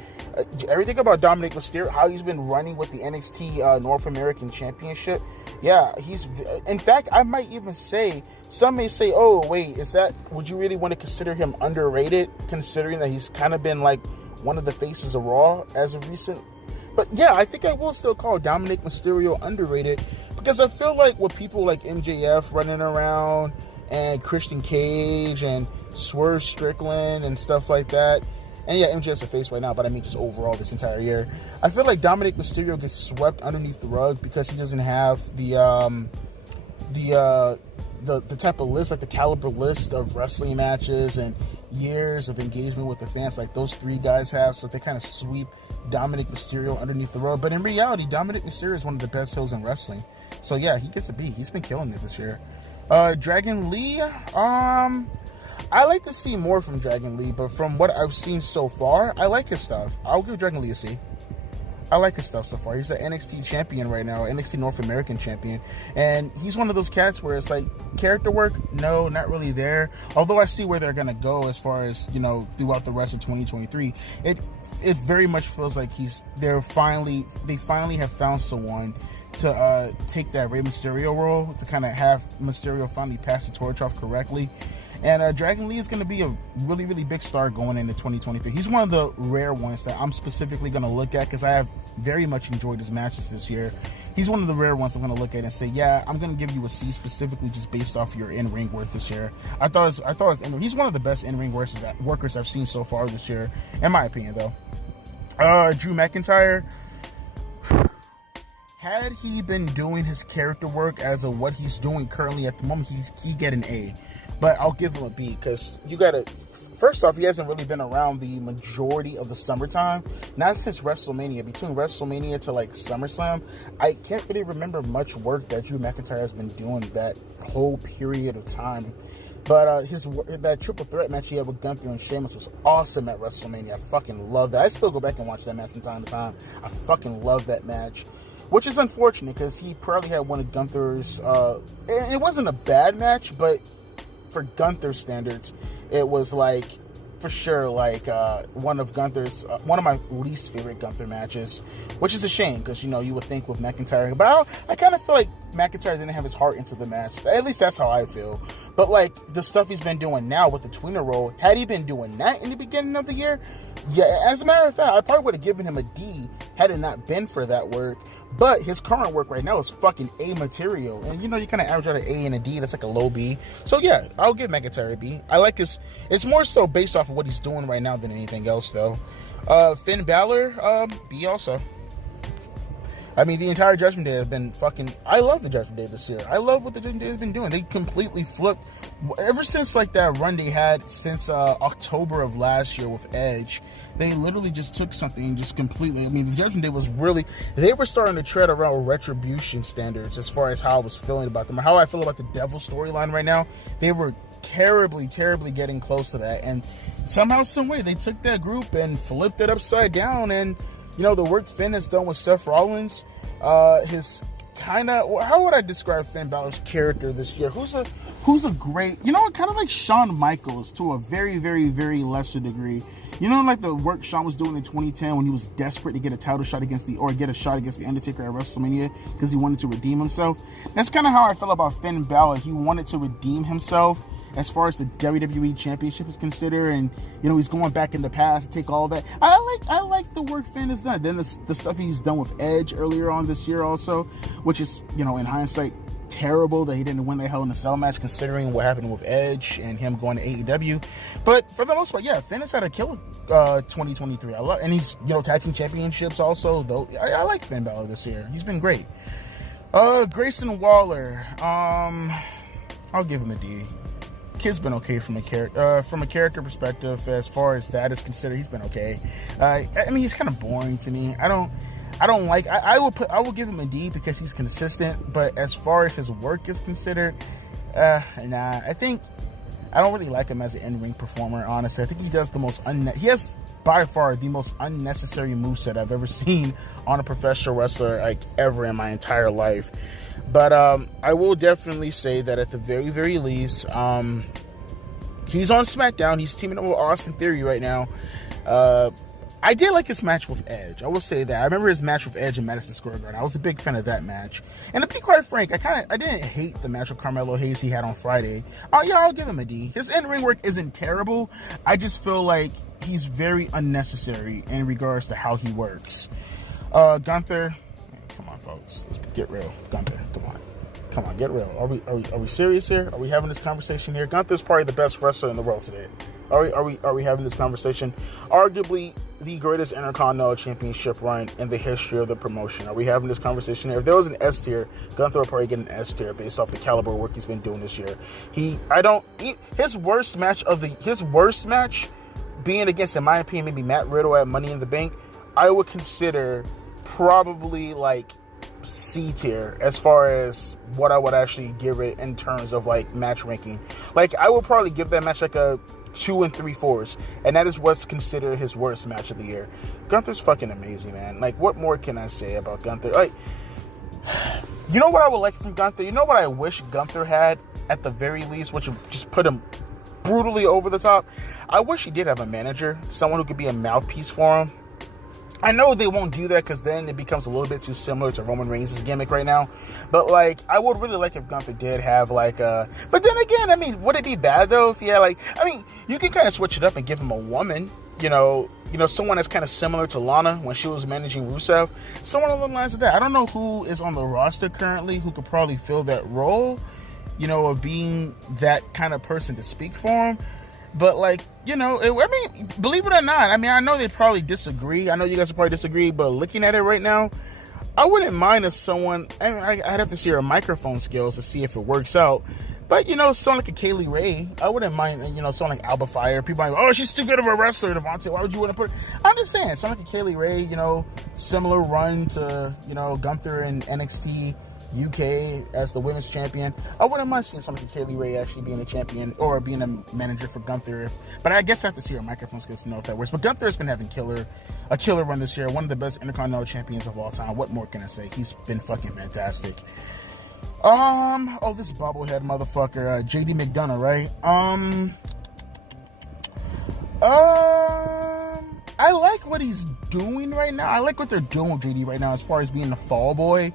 Everything about Dominic Mysterio, how he's been running with the NXT North American Championship. Yeah, in fact, I might even say, some may say, oh, wait, would you really want to consider him underrated, considering that he's kind of been like one of the faces of Raw as of recent? But yeah, I think I will still call Dominic Mysterio underrated, because I feel like with people like MJF running around and Christian Cage and Swerve Strickland and stuff like that, and yeah, MJF's a face right now, but I mean just overall this entire year, I feel like Dominic Mysterio gets swept underneath the rug because he doesn't have the type of list, like the caliber list of wrestling matches and years of engagement with the fans like those three guys have, so they kind of sweep Dominic Mysterio underneath the rug. But in reality, Dominic Mysterio is one of the best heels in wrestling. So yeah, he gets a B. He's been killing it this year. Dragon Lee, I like to see more from Dragon Lee, but from what I've seen so far, I like his stuff. I'll give Dragon Lee a C. I like his stuff so far. He's an NXT champion right now, NXT North American champion. And he's one of those cats where it's like, character work, no, not really there. Although I see where they're going to go as far as, throughout the rest of 2023. It very much feels like they finally have found someone to take that Rey Mysterio role, to kind of have Mysterio finally pass the torch off correctly. And Dragon Lee is going to be a really, really big star going into 2023. He's one of the rare ones that I'm specifically going to look at because I have very much enjoyed his matches this year. He's one of the rare ones I'm going to look at and say, yeah, I'm going to give you a C specifically just based off your in-ring work this year. I thought he's one of the best in-ring workers I've seen so far this year, in my opinion, though. Drew McIntyre, had he been doing his character work as of what he's doing currently at the moment, he'd get an A. But I'll give him a B because first off, he hasn't really been around the majority of the summertime. Not since WrestleMania. Between WrestleMania to like SummerSlam, I can't really remember much work that Drew McIntyre has been doing that whole period of time. But that triple threat match he had with Gunther and Sheamus was awesome at WrestleMania. I fucking love that. I still go back and watch that match from time to time. I fucking love that match. Which is unfortunate because he probably had one of Gunther's... it wasn't a bad match, but for Gunther standards, it was like, for sure, like one of my least favorite Gunther matches, which is a shame because, you would think with McIntyre, but I kind of feel like McIntyre didn't have his heart into the match. At least that's how I feel. But like the stuff he's been doing now with the tweener role, had he been doing that in the beginning of the year, yeah, as a matter of fact, I probably would have given him a D had it not been for that work. But his current work right now is fucking A material. And, you kind of average out an A and a D. That's like a low B. So, yeah, I'll give McIntyre a B. I like his... It's more so based off of what he's doing right now than anything else, though. Finn Balor, B also. I mean, the entire Judgment Day has been fucking... I love the Judgment Day this year. I love what the Judgment Day has been doing. They completely flipped... Ever since, like, that run they had since October of last year with Edge, they literally just took something and just completely... I mean, the Judgment Day was really... They were starting to tread around Retribution standards as far as how I was feeling about them. How I feel about the Devil storyline right now. They were terribly, terribly getting close to that. And somehow, some way, they took that group and flipped it upside down. And, the work Finn has done with Seth Rollins, his kind of... How would I describe Finn Balor's character this year? Who's a great... kind of like Shawn Michaels to a very, very, very lesser degree. Like the work Shawn was doing in 2010 when he was desperate to get a title shot get a shot against The Undertaker at WrestleMania because he wanted to redeem himself. That's kind of how I feel about Finn Balor. He wanted to redeem himself as far as the WWE Championship is considered, and he's going back in the past to take all that. I like the work Finn has done. Then the stuff he's done with Edge earlier on this year also, which is in hindsight terrible that he didn't win the Hell in a Cell match considering what happened with Edge and him going to AEW. But for the most part, yeah, Finn has had a killer 2023. I love, and he's tag team championships also. Though I like Finn Balor this year. He's been great. Grayson Waller. I'll give him a D. Kid's been okay from a character perspective. As far as that is considered, he's been okay. I mean, he's kind of boring to me. I will give him a D because he's consistent. But as far as his work is considered, nah. I don't really like him as an in-ring performer. Honestly, I think he does he has by far the most unnecessary moveset I've ever seen on a professional wrestler ever in my entire life. But I will definitely say that at the very, very least, he's on SmackDown. He's teaming up with Austin Theory right now. I did like his match with Edge. I will say that. I remember his match with Edge in Madison Square Garden. I was a big fan of that match. And to be quite frank, I didn't hate the match with Carmelo Hayes he had on Friday. I'll give him a D. His in-ring work isn't terrible. I just feel like he's very unnecessary in regards to how he works. Gunther, come on, folks. Let's get real. Gunther, come on, get real. Are we serious here? Are we having this conversation here? Gunther's probably the best wrestler in the world today. Are we having this conversation? Arguably the greatest Intercontinental Championship run in the history of the promotion. Are we having this conversation here? If there was an S tier, Gunther would probably get an S tier based off the caliber of work he's been doing this year. His worst match being against, in my opinion, maybe Matt Riddle at Money in the Bank, I would consider probably C tier as far as what I would actually give it in terms of match ranking. I would probably give that match a 2 3/4, and that is what's considered his worst match of the year. Gunther's fucking amazing, man. What more can I say about Gunther? You know what I would like from Gunther? You know what I wish Gunther had at the very least, which would just put him brutally over the top? I wish he did have a manager, someone who could be a mouthpiece for him. I know they won't do that because then it becomes a little bit too similar to Roman Reigns' gimmick right now. But, I would really like if Gunther did have, But then again, I mean, would it be bad, though, if he had, you can kind of switch it up and give him a woman, someone that's kind of similar to Lana when she was managing Rusev. Someone along the lines of that. I don't know who is on the roster currently who could probably fill that role, of being that kind of person to speak for him. But, believe it or not, I know they probably disagree. I know you guys will probably disagree, but looking at it right now, I wouldn't mind if someone, I'd have to see her microphone skills to see if it works out. But, someone like a Kaylee Ray, I wouldn't mind, someone like Alba Fire. People are like, oh, she's too good of a wrestler, Devontae. Why would you want to put her? I'm just saying, someone like a Kaylee Ray, similar run to, Gunther and NXT UK as the women's champion. I wouldn't mind seeing someone like Kaylee Ray actually being a champion or being a manager for Gunther. But I guess I have to see her microphone skills to know if that works. But Gunther has been having a killer run this year. One of the best Intercontinental champions of all time. What more can I say? He's been fucking fantastic. This bobblehead motherfucker, JD McDonough, right? I like what he's doing right now. I like what they're doing with JD right now as far as being the fall boy.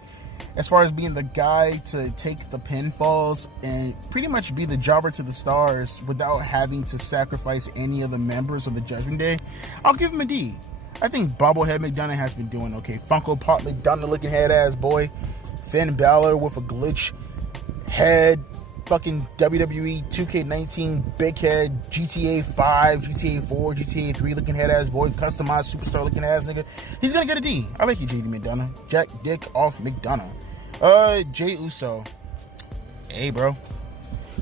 As far as being the guy to take the pinfalls and pretty much be the jobber to the stars without having to sacrifice any of the members of the Judgment Day, I'll give him a D. I think Bobblehead McDonough has been doing okay. Funko Pop McDonough looking head ass boy. Finn Balor with a glitch head. Fucking WWE 2K19 big head. GTA 5, GTA 4, GTA 3 looking head ass boy. Customized superstar looking ass nigga. He's gonna get a D. I like you, JD McDonough. Jack Dick off McDonough. Jey Uso. Hey, bro.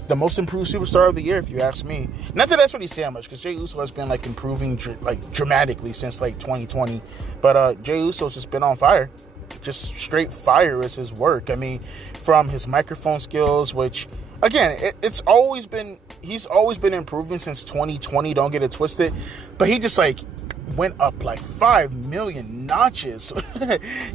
The most improved superstar of the year, if you ask me. Not that that's what he's saying much, because Jey Uso has been improving dramatically since 2020. But Jey Uso's just been on fire. Just straight fire is his work. I mean, from his microphone skills, which again, he's always been improving since 2020. Don't get it twisted. But he just went up like 5 million notches.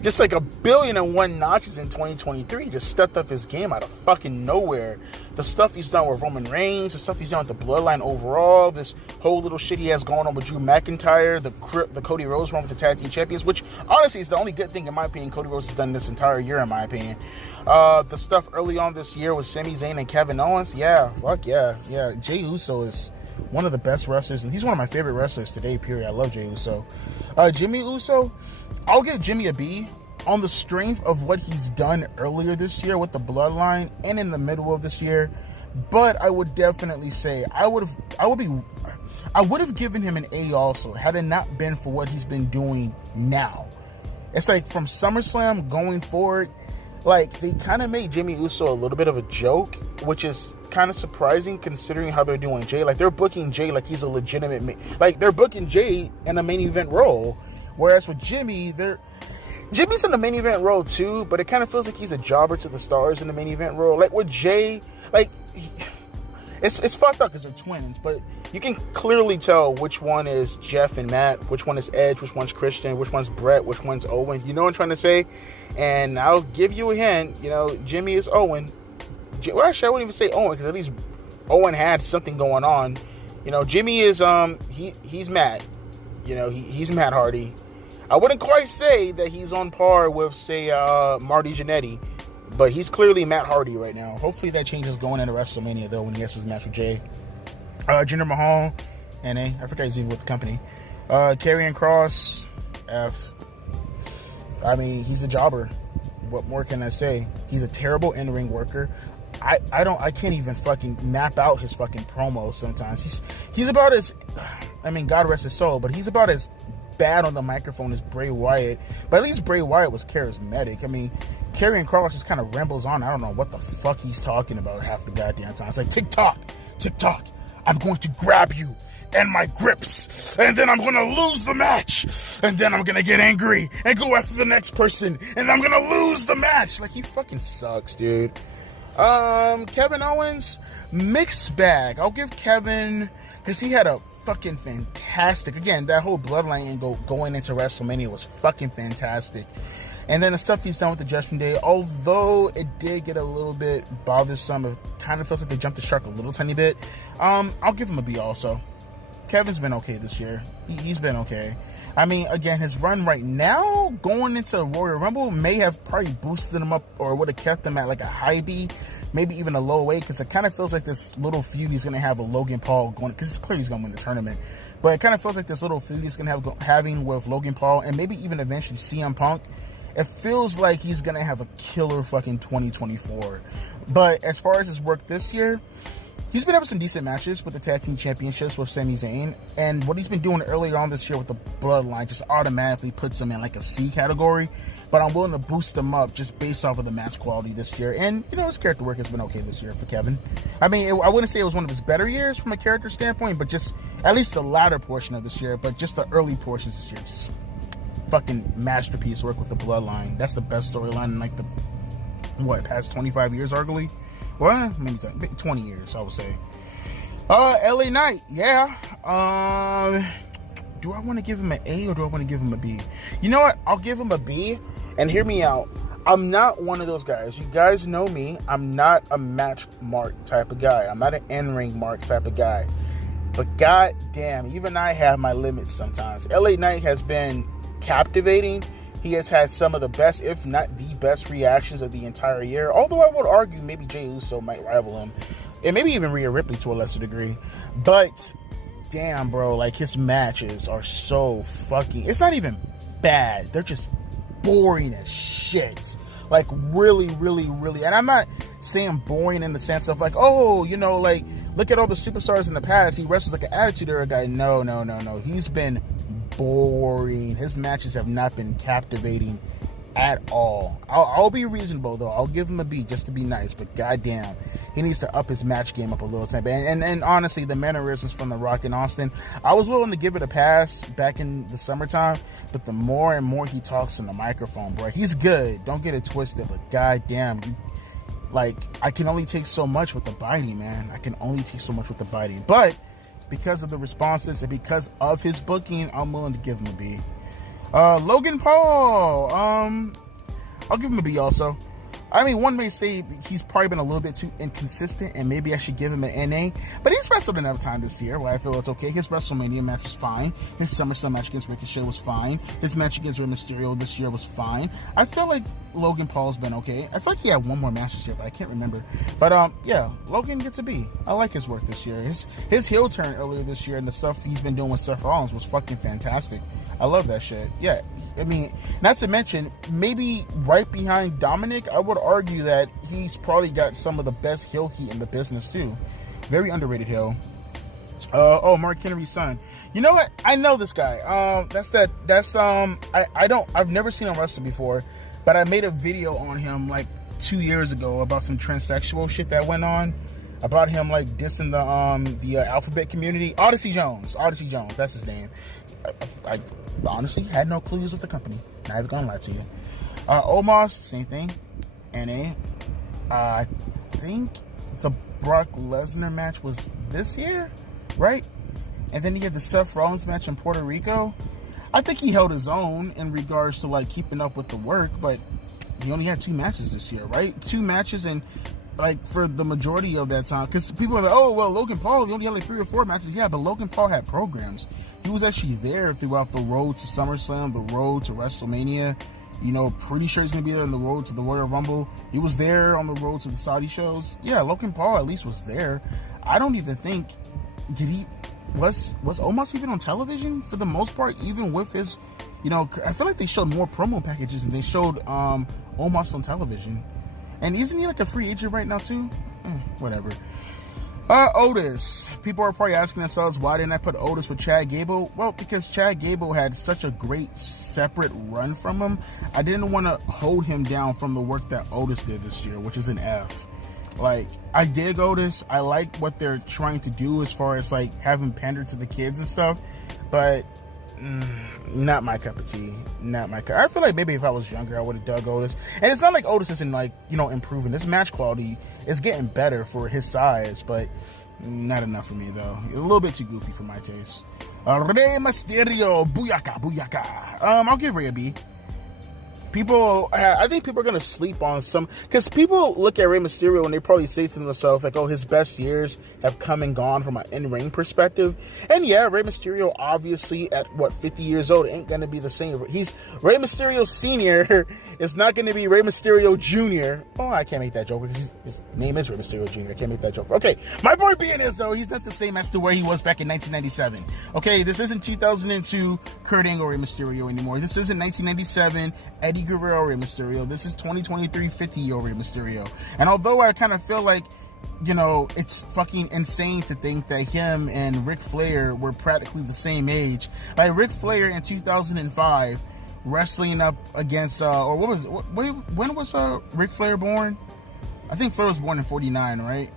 Just like 1,000,000,001 notches in 2023. Just stepped up his game out of fucking nowhere. The stuff he's done with Roman Reigns, the stuff he's done with the Bloodline overall, this whole little shit he has going on with Drew McIntyre, the Cody Rhodes run with the Tag Team Champions, which honestly is the only good thing, in my opinion, Cody Rhodes has done this entire year, in my opinion. The stuff early on this year with Sami Zayn and Kevin Owens, yeah, fuck yeah. Yeah, Jey Uso is one of the best wrestlers, and he's one of my favorite wrestlers today, period. I love Jey Uso. Jimmy Uso, I'll give Jimmy a B on the strength of what he's done earlier this year with the Bloodline and in the middle of this year. But I would definitely say I would have given him an A also, had it not been for what he's been doing now. It's like from SummerSlam going forward, like they kind of made Jimmy Uso a little bit of a joke, which is kind of surprising considering how they're doing Jay. Like they're booking Jay like he's a legitimate, like they're booking Jay in a main event role, whereas with Jimmy's in the main event role too, but it kind of feels like he's a jobber to the stars in the main event role. Like with Jay, like it's fucked up because they're twins, but you can clearly tell which one is Jeff and Matt, which one is Edge, which one's Christian, which one's Brett, which one's Owen. You know what I'm trying to say? And I'll give you a hint. You know, Jimmy is Owen. Well, actually, I wouldn't even say Owen because at least Owen had something going on. You know, Jimmy is he's Matt. You know, he's Matt Hardy. I wouldn't quite say that he's on par with, say, Marty Jannetty, but he's clearly Matt Hardy right now. Hopefully that changes going into WrestleMania, though, when he has his match with Jay. Jinder Mahal, NA. I forgot he's even with the company. Karrion Kross, F. I mean, he's a jobber. What more can I say? He's a terrible in-ring worker. I can't even fucking map out his fucking promos sometimes. He's about as, I mean, God rest his soul, but he's about as bad on the microphone as Bray Wyatt. But at least Bray Wyatt was charismatic. I mean, Karrion Kross just kind of rambles on. I don't know what the fuck he's talking about half the goddamn time. It's like, tick-tock, tick-tock. I'm going to grab you and my grips, and then I'm going to lose the match, and then I'm going to get angry and go after the next person, and I'm going to lose the match. Like, he fucking sucks, dude. Kevin Owens, mixed bag. I'll give Kevin, because he had a fucking fantastic, again, that whole Bloodline angle going into WrestleMania was fucking fantastic. And then the stuff he's done with the Judgment Day, although it did get a little bit bothersome, it kind of feels like they jumped the shark a little tiny bit. I'll give him a B also. Kevin's been okay this year. He's been okay. I mean, again, his run right now, going into Royal Rumble, may have probably boosted him up or would have kept him at like a high B, maybe even a low A, because it kind of feels like this little feud he's going to have with Logan Paul going, because it's clear he's going to win the tournament, but it kind of feels like this little feud he's going to have having with Logan Paul and maybe even eventually CM Punk. It feels like he's going to have a killer fucking 2024. But as far as his work this year, he's been having some decent matches with the Tag Team Championships with Sami Zayn. And what he's been doing earlier on this year with the Bloodline just automatically puts him in like a C category. But I'm willing to boost him up just based off of the match quality this year. And, you know, his character work has been okay this year for Kevin. I mean, I wouldn't say it was one of his better years from a character standpoint, but just at least the latter portion of this year. But just the early portions this year, just fucking masterpiece work with the Bloodline. That's the best storyline in like the past 25 years, arguably. Well, maybe 20 years, I would say. LA Knight, yeah. Do I want to give him an A or do I want to give him a B? You know what? I'll give him a B. And hear me out. I'm not one of those guys. You guys know me. I'm not a match mark type of guy. I'm not an in-ring mark type of guy. But goddamn, even I have my limits sometimes. LA Knight has been captivating. He has had some of the best, if not the best, reactions of the entire year. Although I would argue maybe Jey Uso might rival him. And maybe even Rhea Ripley to a lesser degree. But, damn, bro, like, his matches are so fucking... It's not even bad. They're just boring as shit. Like, really, really, really... And I'm not saying boring in the sense of, like, oh, you know, like, look at all the superstars in the past. He wrestles like an attitude era guy. No. He's been boring. His matches have not been captivating at all. I'll be reasonable though. I'll give him a B just to be nice, but goddamn, he needs to up his match game up a little time. And honestly, the mannerisms from The Rock and Austin, I was willing to give it a pass back in the summertime, but the more and more he talks in the microphone, bro, he's good. Don't get it twisted, but goddamn, like, I can only take so much with the biting, man. I can only take so much with the biting, but because of the responses and because of his booking, I'm willing to give him a B. Logan Paul, I'll give him a B also. I mean, one may say he's probably been a little bit too inconsistent, and maybe I should give him an NA. But he's wrestled another time this year where I feel it's okay. His WrestleMania match was fine. His SummerSlam match against Ricochet was fine. His match against Rey Mysterio this year was fine. I feel like Logan Paul's been okay. I feel like he had one more match this year, but I can't remember. But yeah, Logan gets a B. I like his work this year. His heel turn earlier this year and the stuff he's been doing with Seth Rollins was fucking fantastic. I love that shit. Yeah, I mean, not to mention, maybe right behind Dominic, I would argue that he's probably got some of the best heel heat in the business too. Very underrated heel. Mark Henry's son. You know what? I know this guy. I've never seen him wrestle before, but I made a video on him like 2 years ago about some transsexual shit that went on. About him like dissing the alphabet community. Odyssey Jones, that's his name. I honestly had no clue he was with the company. Not even gonna lie to you. Omos, same thing. NA. I think the Brock Lesnar match was this year, right? And then he had the Seth Rollins match in Puerto Rico. I think he held his own in regards to like keeping up with the work, but he only had 2 matches this year, right? 2 matches, and like for the majority of that time, because people are like, oh well, Logan Paul, he only had like 3 or 4 matches. Yeah, but Logan Paul had programs. He was actually there throughout the road to SummerSlam, the road to WrestleMania. You know, pretty sure he's gonna be there on the road to the Royal Rumble. He was there on the road to the Saudi shows. Yeah, Logan Paul at least was there. I don't even think was Omos even on television for the most part, even with his, you know, I feel like they showed more promo packages and they showed Omos on television. And isn't he like a free agent right now too? Whatever. Otis. People are probably asking themselves, why didn't I put Otis with Chad Gable? Well, because Chad Gable had such a great separate run from him. I didn't want to hold him down from the work that Otis did this year, which is an F. Like, I dig Otis. I like what they're trying to do as far as like having pander to the kids and stuff. But not my cup of tea. Not my cup. I feel like maybe if I was younger, I would have dug Otis. And it's not like Otis isn't like, you know, improving. This match quality is getting better for his size, but not enough for me though. A little bit too goofy for my taste. Rey Mysterio, booyaka. I'll give Rey a B. I think people are going to sleep on some, because people look at Rey Mysterio and they probably say to themselves like, oh, his best years have come and gone from an in-ring perspective. And yeah, Rey Mysterio obviously at 50 years old ain't going to be the same. He's Rey Mysterio Sr. It's not going to be Rey Mysterio Jr. Oh, I can't make that joke because his name is Rey Mysterio Jr. I can't make that joke. Okay, my point being is though, he's not the same as to where he was back in 1997. Okay, this isn't 2002 Kurt Angle Rey Mysterio anymore. This isn't 1997 Eddie Guerrero Rey Mysterio. This is 2023 50-year-old Rey Mysterio. And although I kind of feel like, you know, it's fucking insane to think that him and Ric Flair were practically the same age. Like Ric Flair in 2005 wrestling up against when was Ric Flair born? I think Flair was born in 49, right?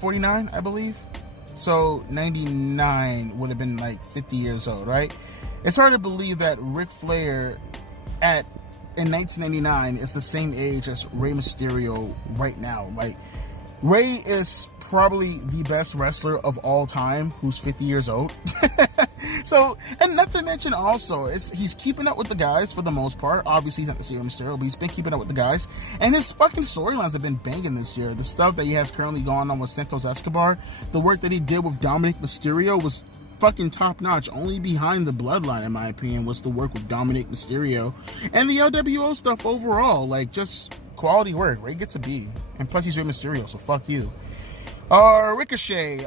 49, I believe. So 99 would have been like 50 years old, right? It's hard to believe that Ric Flair in 1999 is the same age as Rey Mysterio right now. Like, Rey is probably the best wrestler of all time who's 50 years old. So, and not to mention also, he's keeping up with the guys for the most part. Obviously, he's not the same Mysterio, but he's been keeping up with the guys. And his fucking storylines have been banging this year. The stuff that he has currently going on with Santos Escobar, the work that he did with Dominic Mysterio was fucking top notch. Only behind the Bloodline, in my opinion, was the work with Dominic Mysterio and the LWO stuff overall. Like, just quality work. Rey gets a B, and plus he's Rey Mysterio, so fuck you. Ricochet.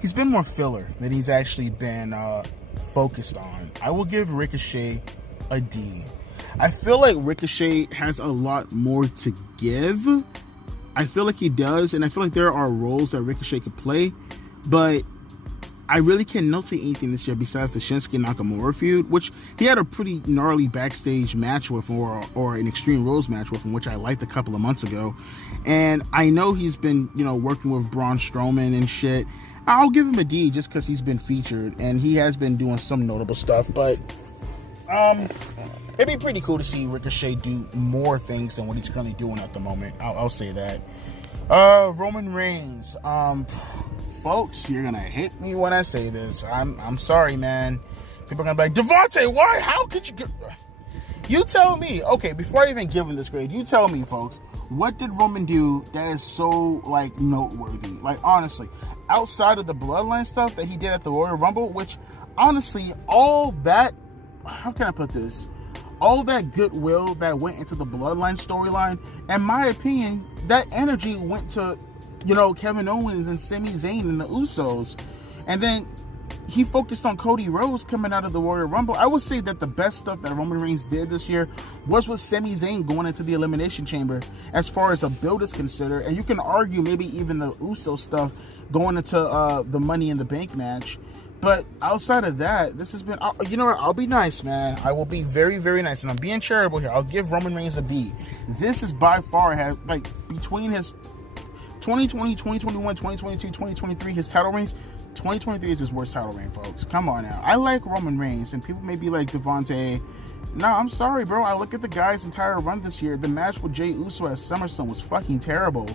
He's been more filler than he's actually been focused on. I will give Ricochet a D. I feel like Ricochet has a lot more to give. I feel like he does, and I feel like there are roles that Ricochet could play. But I really can't notate anything this year besides the Shinsuke Nakamura feud, which he had a pretty gnarly backstage match with, or an Extreme Rules match with him, which I liked a couple of months ago. And I know he's been, you know, working with Braun Strowman and shit. I'll give him a D just because he's been featured and he has been doing some notable stuff. But it'd be pretty cool to see Ricochet do more things than what he's currently doing at the moment. I'll say that. Roman Reigns. Folks, you're gonna hate me when I say this. I'm sorry, man. People are gonna be like, Devontae, why? How could you get... You tell me. Okay, before I even give him this grade, you tell me, folks. What did Roman do that is so, like, noteworthy? Like, honestly, outside of the bloodline stuff that he did at the Royal Rumble, which, honestly, all that... How can I put this? All that goodwill that went into the bloodline storyline, in my opinion, that energy went to, Kevin Owens and Sami Zayn and the Usos. And then he focused on Cody Rhodes coming out of the Royal Rumble. I would say that the best stuff that Roman Reigns did this year was with Sami Zayn going into the Elimination Chamber as far as a build is considered. And you can argue maybe even the Uso stuff going into the Money in the Bank match. But outside of that, this has been... You know what? I'll be nice, man. I will be very, very nice. And I'm being charitable here. I'll give Roman Reigns a B. This is by far, between his 2020, 2021, 2022, 2023, his title reigns, 2023 is his worst title reign, folks. Come on now. I like Roman Reigns, and people may be like, Devontae... No, I'm sorry, bro. I look at the guy's entire run this year. The match with Jey Uso at SummerSlam was fucking terrible.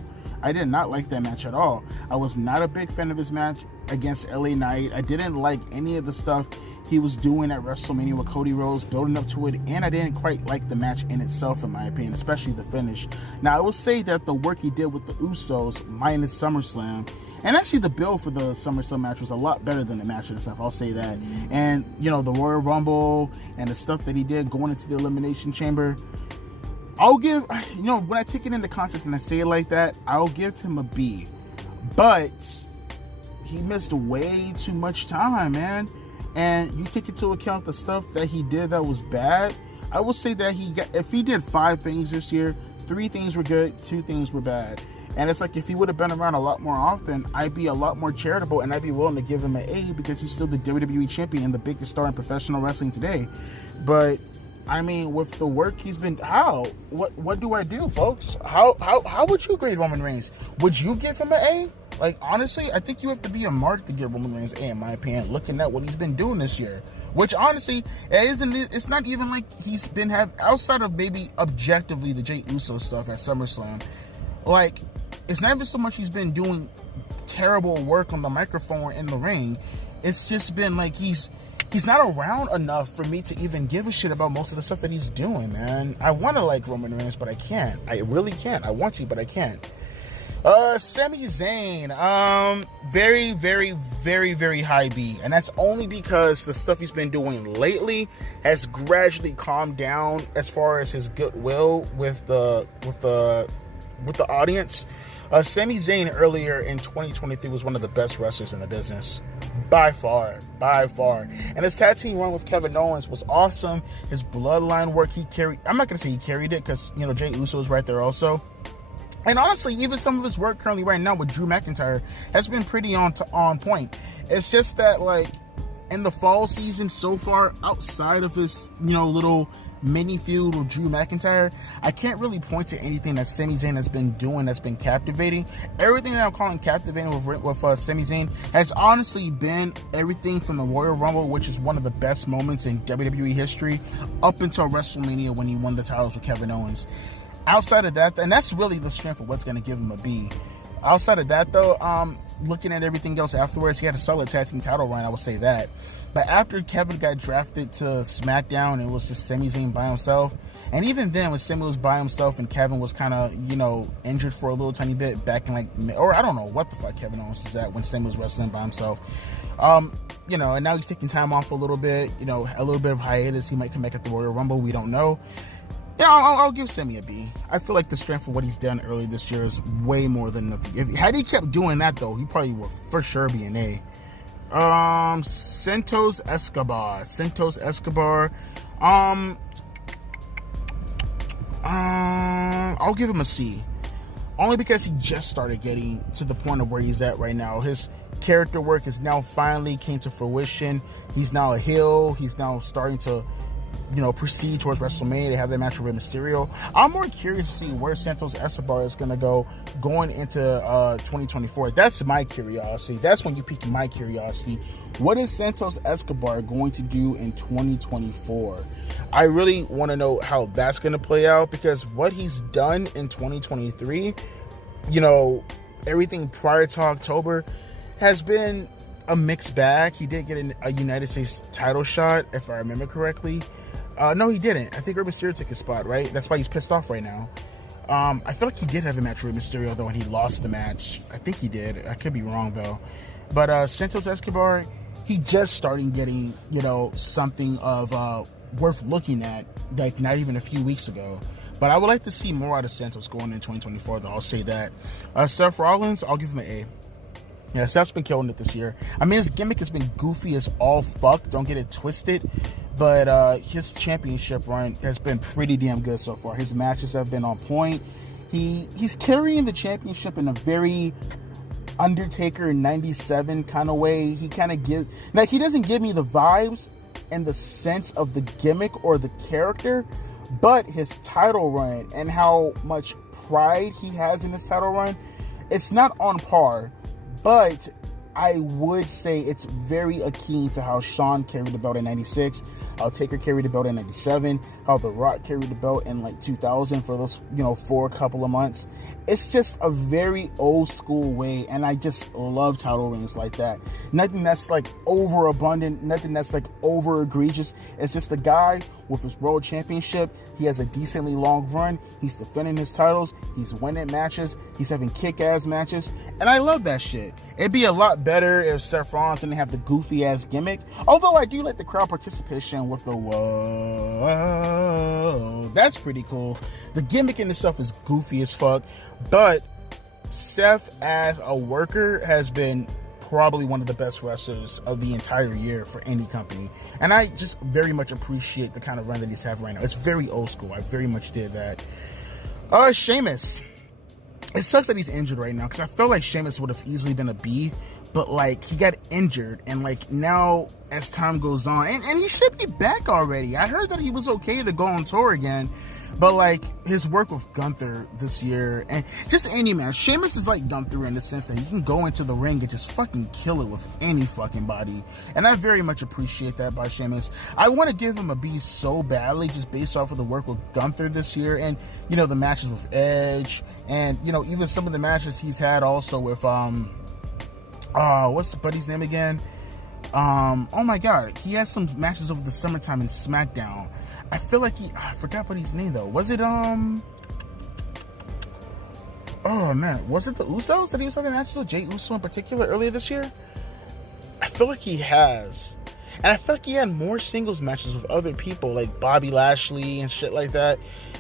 I did not like that match at all. I was not a big fan of his match against LA Knight. I didn't like any of the stuff he was doing at WrestleMania with Cody Rhodes, building up to it, and I didn't quite like the match in itself, in my opinion, especially the finish. Now, I will say that the work he did with the Usos, minus SummerSlam, and actually the build for the SummerSlam match was a lot better than the match itself, I'll say that. And, the Royal Rumble and the stuff that he did going into the Elimination Chamber, I'll give, when I take it into context and I say it like that, I'll give him a B. But he missed way too much time, man. And you take into account the stuff that he did that was bad, I will say that if he did 5 things this year, 3 things were good, 2 things were bad. And it's like, if he would have been around a lot more often, I'd be a lot more charitable and I'd be willing to give him an A because he's still the WWE champion and the biggest star in professional wrestling today. But I mean, with the work he's been... What do I do, folks? How would you grade Roman Reigns? Would you give him an A? Like, honestly, I think you have to be a mark to give Roman Reigns A, in my opinion, looking at what he's been doing this year. Which, honestly, it's not even like he's been outside of maybe objectively the Jey Uso stuff at SummerSlam. Like, it's not even so much he's been doing terrible work on the microphone or in the ring. It's just been like he's not around enough for me to even give a shit about most of the stuff that he's doing, man. I want to like Roman Reigns, but I can't. I really can't. I want to, but I can't. Sami Zayn, very, very, very, very high B. And that's only because the stuff he's been doing lately has gradually calmed down as far as his goodwill with the audience. Sami Zayn earlier in 2023 was one of the best wrestlers in the business. By far. And his tag team run with Kevin Owens was awesome. His bloodline work he carried. I'm not going to say he carried it because, Jey Uso is right there also. And honestly, even some of his work currently right now with Drew McIntyre has been pretty on point. It's just that, like, in the fall season so far, outside of his, little mini feud with Drew McIntyre, I can't really point to anything that Sami Zayn has been doing that's been captivating. Everything that I'm calling captivating with Sami Zayn has honestly been everything from the Royal Rumble, which is one of the best moments in WWE history, up until WrestleMania when he won the titles with Kevin Owens. Outside of that, and that's really the strength of what's going to give him a B. Outside of that, though, looking at everything else afterwards, he had a solid tag team title run, I would say that. But after Kevin got drafted to Smackdown, it was just Sami Zayn by himself. And even then, when Sami was by himself and Kevin was kind of, injured for a little tiny bit back in or I don't know what the fuck Kevin Owens was at when Sami was wrestling by himself. And now he's taking time off a little bit, a little bit of hiatus. He might come back at the Royal Rumble. We don't know. I'll give Sami a B. I feel like the strength of what he's done early this year is way more than enough. Had he kept doing that, though, he probably would for sure be an A. Santos Escobar. I'll give him a C. Only because he just started getting to the point of where he's at right now. His character work is now finally came to fruition. He's now a heel. He's now starting to proceed towards WrestleMania. They have that match with Rey Mysterio. I'm more curious to see where Santos Escobar is going to go going into 2024. That's my curiosity. That's when you pique my curiosity. What is Santos Escobar going to do in 2024? I really want to know how that's going to play out, because what he's done in 2023 everything prior to October has been a mixed bag. He did get a United States title shot, if I remember correctly. No, he didn't. I think Rey Mysterio took his spot, right? That's why he's pissed off right now. I feel like he did have a match with Rey Mysterio, though, and he lost the match. I think he did. I could be wrong, though. But Santos Escobar, he just started getting, something of worth looking at, like, not even a few weeks ago. But I would like to see more out of Santos going in 2024, though. I'll say that. Seth Rollins, I'll give him an A. Yeah, Seth's been killing it this year. I mean, his gimmick has been goofy as all fuck. Don't get it twisted. But his championship run has been pretty damn good so far. His matches have been on point. He's carrying the championship in a very Undertaker 97 kind of way. He kind of gives... Like, he doesn't give me the vibes and the sense of the gimmick or the character, but his title run and how much pride he has in his title run, it's not on par. But I would say it's very akin to how Shawn carried the belt in 96, how Taker carried the belt in 97, how The Rock carried the belt in like 2000 for those, for a couple of months. It's just a very old school way, and I just love title reigns like that. Nothing that's like overabundant, nothing that's like over egregious. It's just a guy with his world championship. He has a decently long run. He's defending his titles. He's winning matches. He's having kick-ass matches. And I love that shit. It'd be a lot better if Seth Rollins didn't have the goofy-ass gimmick. Although I do like the crowd participation with the whoa. That's pretty cool. The gimmick in itself is goofy as fuck. But Seth as a worker has been probably one of the best wrestlers of the entire year for any company. And I just very much appreciate the kind of run that he's having right now. It's very old school. I very much did that. Sheamus. It sucks that he's injured right now, because I felt like Sheamus would have easily been a B, but like he got injured, and like now as time goes on, and he should be back already. I heard that he was okay to go on tour again, but like his work with Gunther this year, and just any match, Sheamus is like Gunther in the sense that he can go into the ring and just fucking kill it with any fucking body, and I very much appreciate that by Sheamus. I want to give him a B so badly, just based off of the work with Gunther this year, and the matches with Edge, and even some of the matches he's had also with what's the buddy's name again? Oh my god, he has some matches over the summertime in Smackdown. I feel like I forgot what his name though. Was it oh man, was it the Usos that he was having matches with? Jey Uso in particular earlier this year? I feel like he has. And I feel like he had more singles matches with other people like Bobby Lashley and shit like that.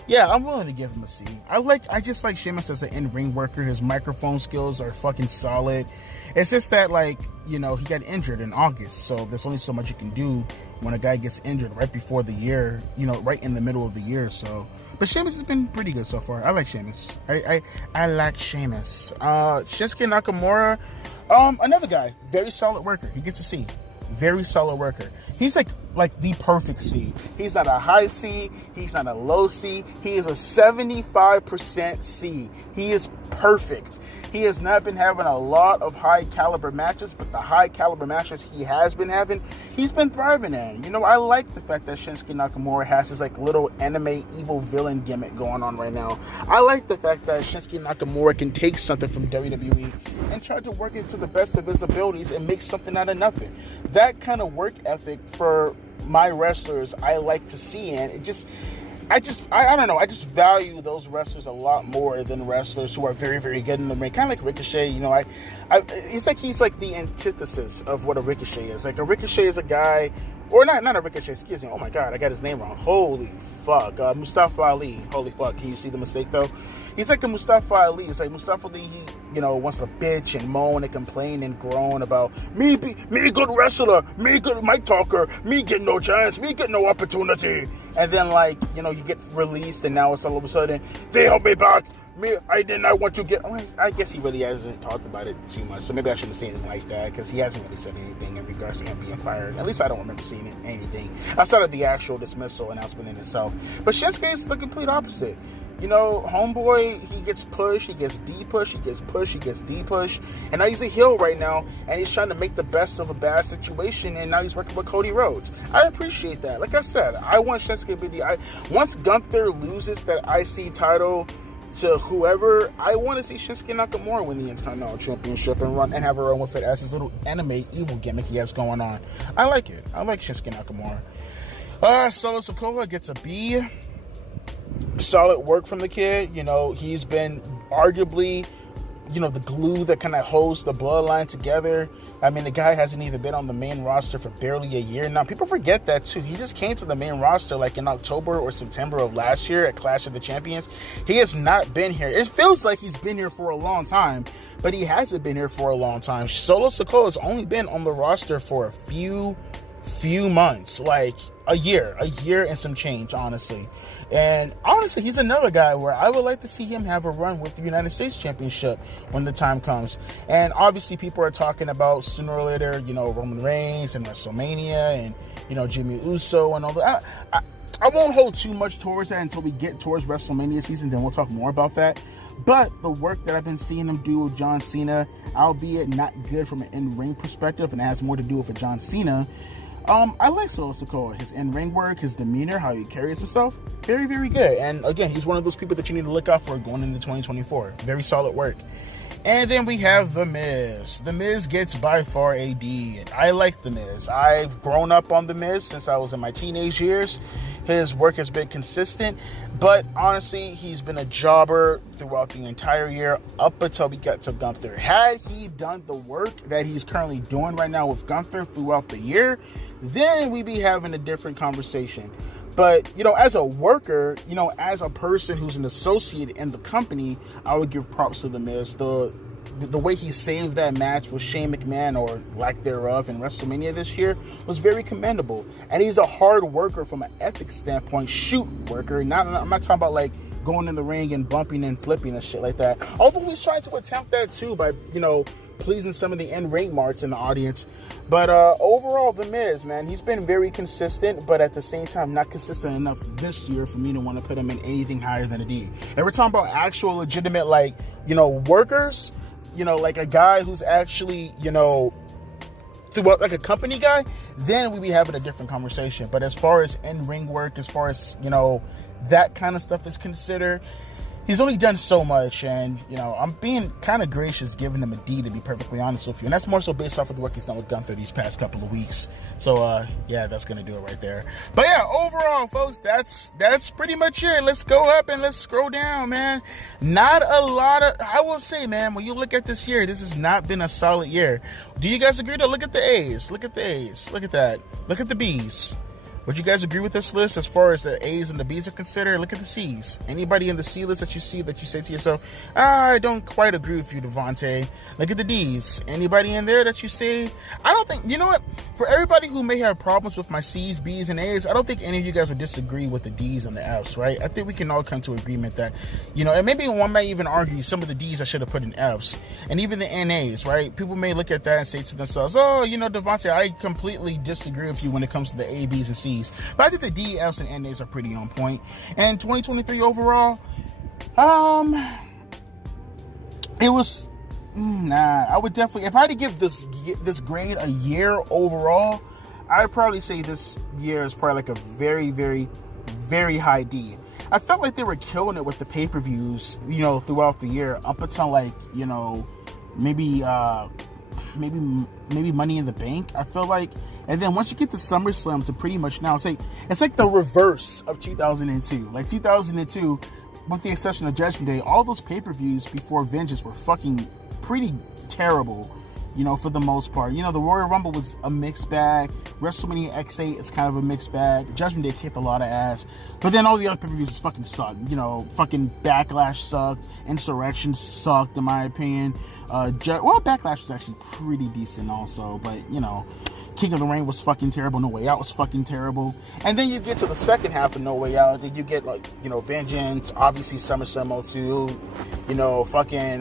Yeah, I'm willing to give him a C. I just like Sheamus as an in-ring worker. His microphone skills are fucking solid. It's just that, like, he got injured in August, so there's only so much you can do when a guy gets injured right before the year, right in the middle of the year. So, but Sheamus has been pretty good so far. I like Sheamus. I like Sheamus. Shinsuke Nakamura, another guy, very solid worker. He gets a C. Very solid worker. He's like the perfect C. He's not a high C. He's not a low C. He is a 75% C. He is perfect. He has not been having a lot of high caliber matches, but the high caliber matches he has been having, he's been thriving in. I like the fact that Shinsuke Nakamura has his like little anime evil villain gimmick going on right now. I like the fact that Shinsuke Nakamura can take something from WWE and try to work it to the best of his abilities and make something out of nothing. That kind of work ethic for my wrestlers I like to see, and I don't know. I just value those wrestlers a lot more than wrestlers who are very, very good in the ring. Kind of like Ricochet, it's like he's like the antithesis of what a Ricochet is. Like a Ricochet is a guy, or not a Ricochet, excuse me. Oh my God, I got his name wrong. Holy fuck. Mustafa Ali. Holy fuck. Can you see the mistake though? He's like a Mustafa Ali. It's like Mustafa Ali, he, wants to bitch and moan and complain and groan about me good wrestler, me good mic talker, me get no chance, me get no opportunity. And then you get released and now it's all of a sudden, they help me back. I did not want to get... I guess he really hasn't talked about it too much, so maybe I shouldn't say anything like that, because he hasn't really said anything in regards to him being fired. At least I don't remember seeing anything outside of the actual dismissal announcement in itself. But Shinsuke is the complete opposite. Homeboy, he gets pushed, he gets D-pushed, he gets pushed, he gets D-pushed, and now he's a heel right now, and he's trying to make the best of a bad situation, and now he's working with Cody Rhodes. I appreciate that. Like I said, I want Shinsuke to be once Gunther loses that IC title, to whoever. I want to see Shinsuke Nakamura win the Intercontinental Championship and have a run with it as his little anime evil gimmick he has going on. I like it. I like Shinsuke Nakamura. Solo Sikoa gets a B. Solid work from the kid. You know, he's been arguably, you know, the glue that kind of holds the bloodline together. I mean, the guy hasn't even been on the main roster for barely a year now. People forget that, too. He just came to the main roster, like, in October or September of last year at Clash of the Champions. He has not been here. It feels like he's been here for a long time, but he hasn't been here for a long time. Solo Sikoa has only been on the roster for a few months, like a year and some change, honestly. And honestly, he's another guy where I would like to see him have a run with the United States Championship when the time comes. And obviously, people are talking about sooner or later, you know, Roman Reigns and WrestleMania and, you know, Jimmy Uso and all that. I won't hold too much towards that until we get towards WrestleMania season. Then we'll talk more about that. But the work that I've been seeing him do with John Cena, albeit not good from an in-ring perspective, and it has more to do with John Cena. I like Solo Sikoa. His in-ring work, his demeanor, how he carries himself, very, very good. And again, he's one of those people that you need to look out for going into 2024. Very solid work. And then we have The Miz. The Miz gets by far a D. And I like The Miz. I've grown up on The Miz since I was in my teenage years. His work has been consistent, but honestly, he's been a jobber throughout the entire year up until we got to Gunther. Had he done the work that he's currently doing right now with Gunther throughout the year, then we'd be having a different conversation. But, you know, as a worker, you know, as a person who's an associate in the company, I would give props to The Miz. The way he saved that match with Shane McMahon, or lack thereof, in WrestleMania this year was very commendable. And he's a hard worker from an ethics standpoint, shoot worker. I'm not talking about like going in the ring and bumping and flipping and shit like that. Although he's trying to attempt that too by, you know, pleasing some of the in-ring marks in the audience. But overall, The Miz, man, he's been very consistent, but at the same time, not consistent enough this year for me to want to put him in anything higher than a D. And we're talking about actual legitimate, like, you know, workers, you know, like a guy who's actually, you know, throughout like a company guy, then we'd be having a different conversation. But as far as in-ring work, as far as, you know, that kind of stuff is considered, he's only done so much, and, you know, I'm being kind of gracious giving him a D, to be perfectly honest with you. And that's more so based off of the work he's done with Gunther these past couple of weeks. So, yeah, that's going to do it right there. But, yeah, overall, folks, that's pretty much it. Let's go up and let's scroll down, man. Not a lot of, I will say, man, when you look at this year, this has not been a solid year. Do you guys agree, though? Look at the A's. Look at the A's. Look at that. Look at the B's. Would you guys agree with this list as far as the A's and the B's are considered? Look at the C's. Anybody in the C list that you see that you say to yourself, I don't quite agree with you, Devontae. Look at the D's. Anybody in there that you say, I don't think, you know what? For everybody who may have problems with my C's, B's, and A's, I don't think any of you guys would disagree with the D's and the F's, right? I think we can all come to agreement that, you know, and maybe one might even argue some of the D's I should have put in F's, and even the NAs, right? People may look at that and say to themselves, oh, you know, Devontae, I completely disagree with you when it comes to the A, B's, and C's. But I think the D, F's, and NAs are pretty on point. And 2023 overall, it was, I would definitely, if I had to give this grade a year overall, I'd probably say this year is probably like a very, very, very high D. I felt like they were killing it with the pay-per-views, you know, throughout the year, up until, like, you know, maybe Money in the Bank, I feel like. And then once you get to SummerSlam to pretty much now, it's like the reverse of 2002. Like 2002, with the exception of Judgment Day, all those pay-per-views before Vengeance were fucking pretty terrible, you know, for the most part. You know, the Royal Rumble was a mixed bag. WrestleMania X8 is kind of a mixed bag. Judgment Day kicked a lot of ass. But then all the other pay-per-views just fucking sucked. You know, fucking Backlash sucked. Insurrection sucked, in my opinion. Backlash was actually pretty decent also. But, you know, King of the Ring was fucking terrible. No Way Out was fucking terrible. And then you get to the second half of No Way Out, and you get, like, you know, Vengeance, obviously SummerSlam 02, you know, fucking,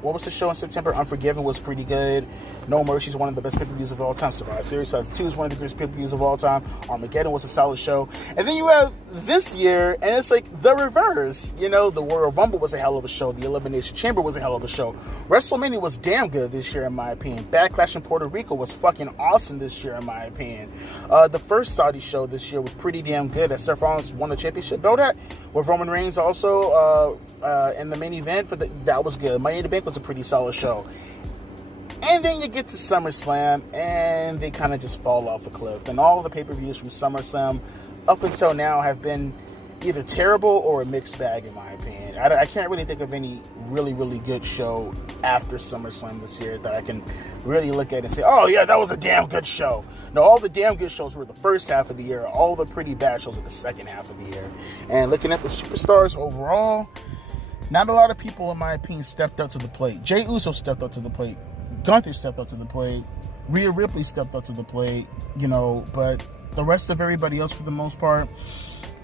what was the show in September? Unforgiven was pretty good. No Mercy is one of the best pay-per-views of all time. Survivor Series 2 is one of the greatest pay-per-views of all time. Armageddon was a solid show. And then you have this year, and it's like the reverse. You know, the Royal Rumble was a hell of a show. The Elimination Chamber was a hell of a show. WrestleMania was damn good this year, in my opinion. Backlash in Puerto Rico was fucking awesome this year, in my opinion. The first Saudi show this year was pretty damn good, that Seth Rollins won the championship belt at, with Roman Reigns also in the main event. That was good. Money in the Bank was a pretty solid show. And then you get to SummerSlam, and they kind of just fall off a cliff. And all the pay-per-views from SummerSlam up until now have been either terrible or a mixed bag, in my opinion. I can't really think of any really, really good show after SummerSlam this year that I can really look at and say, oh yeah, that was a damn good show. No, all the damn good shows were the first half of the year. All the pretty bad shows were the second half of the year. And looking at the superstars overall, not a lot of people, in my opinion, stepped up to the plate. Jey Uso stepped up to the plate. Gunther stepped up to the plate. Rhea Ripley stepped up to the plate, you know, but the rest of everybody else, for the most part,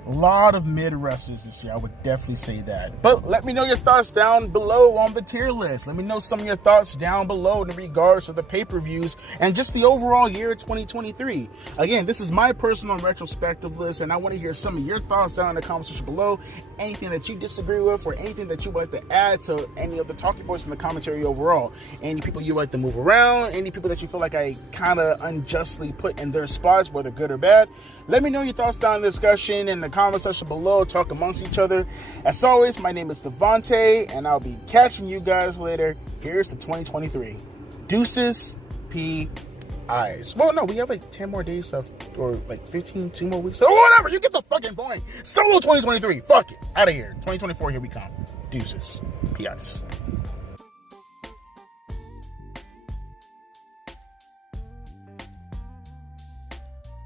a lot of mid wrestlers this year. I would definitely say that. But let me know your thoughts down below on the tier list. Let me know some of your thoughts down below in regards to the pay-per-views and just the overall year 2023. Again, this is my personal retrospective list, and I want to hear some of your thoughts down in the comment section below. Anything that you disagree with, or anything that you would like to add to any of the talking points in the commentary overall. Any people you like to move around, any people that you feel like I kind of unjustly put in their spots, whether good or bad. Let me know your thoughts down in the discussion in the comment section below. Talk amongst each other. As always, my name is Devontae, and I'll be catching you guys later. Here's to 2023. Deuces, P.I.s. Well, no, we have like 10 more days left, or like 15, 2 more weeks. So whatever, you get the fucking point. Solo 2023. Fuck it. Out of here. 2024, here we come. Deuces, P.I.s.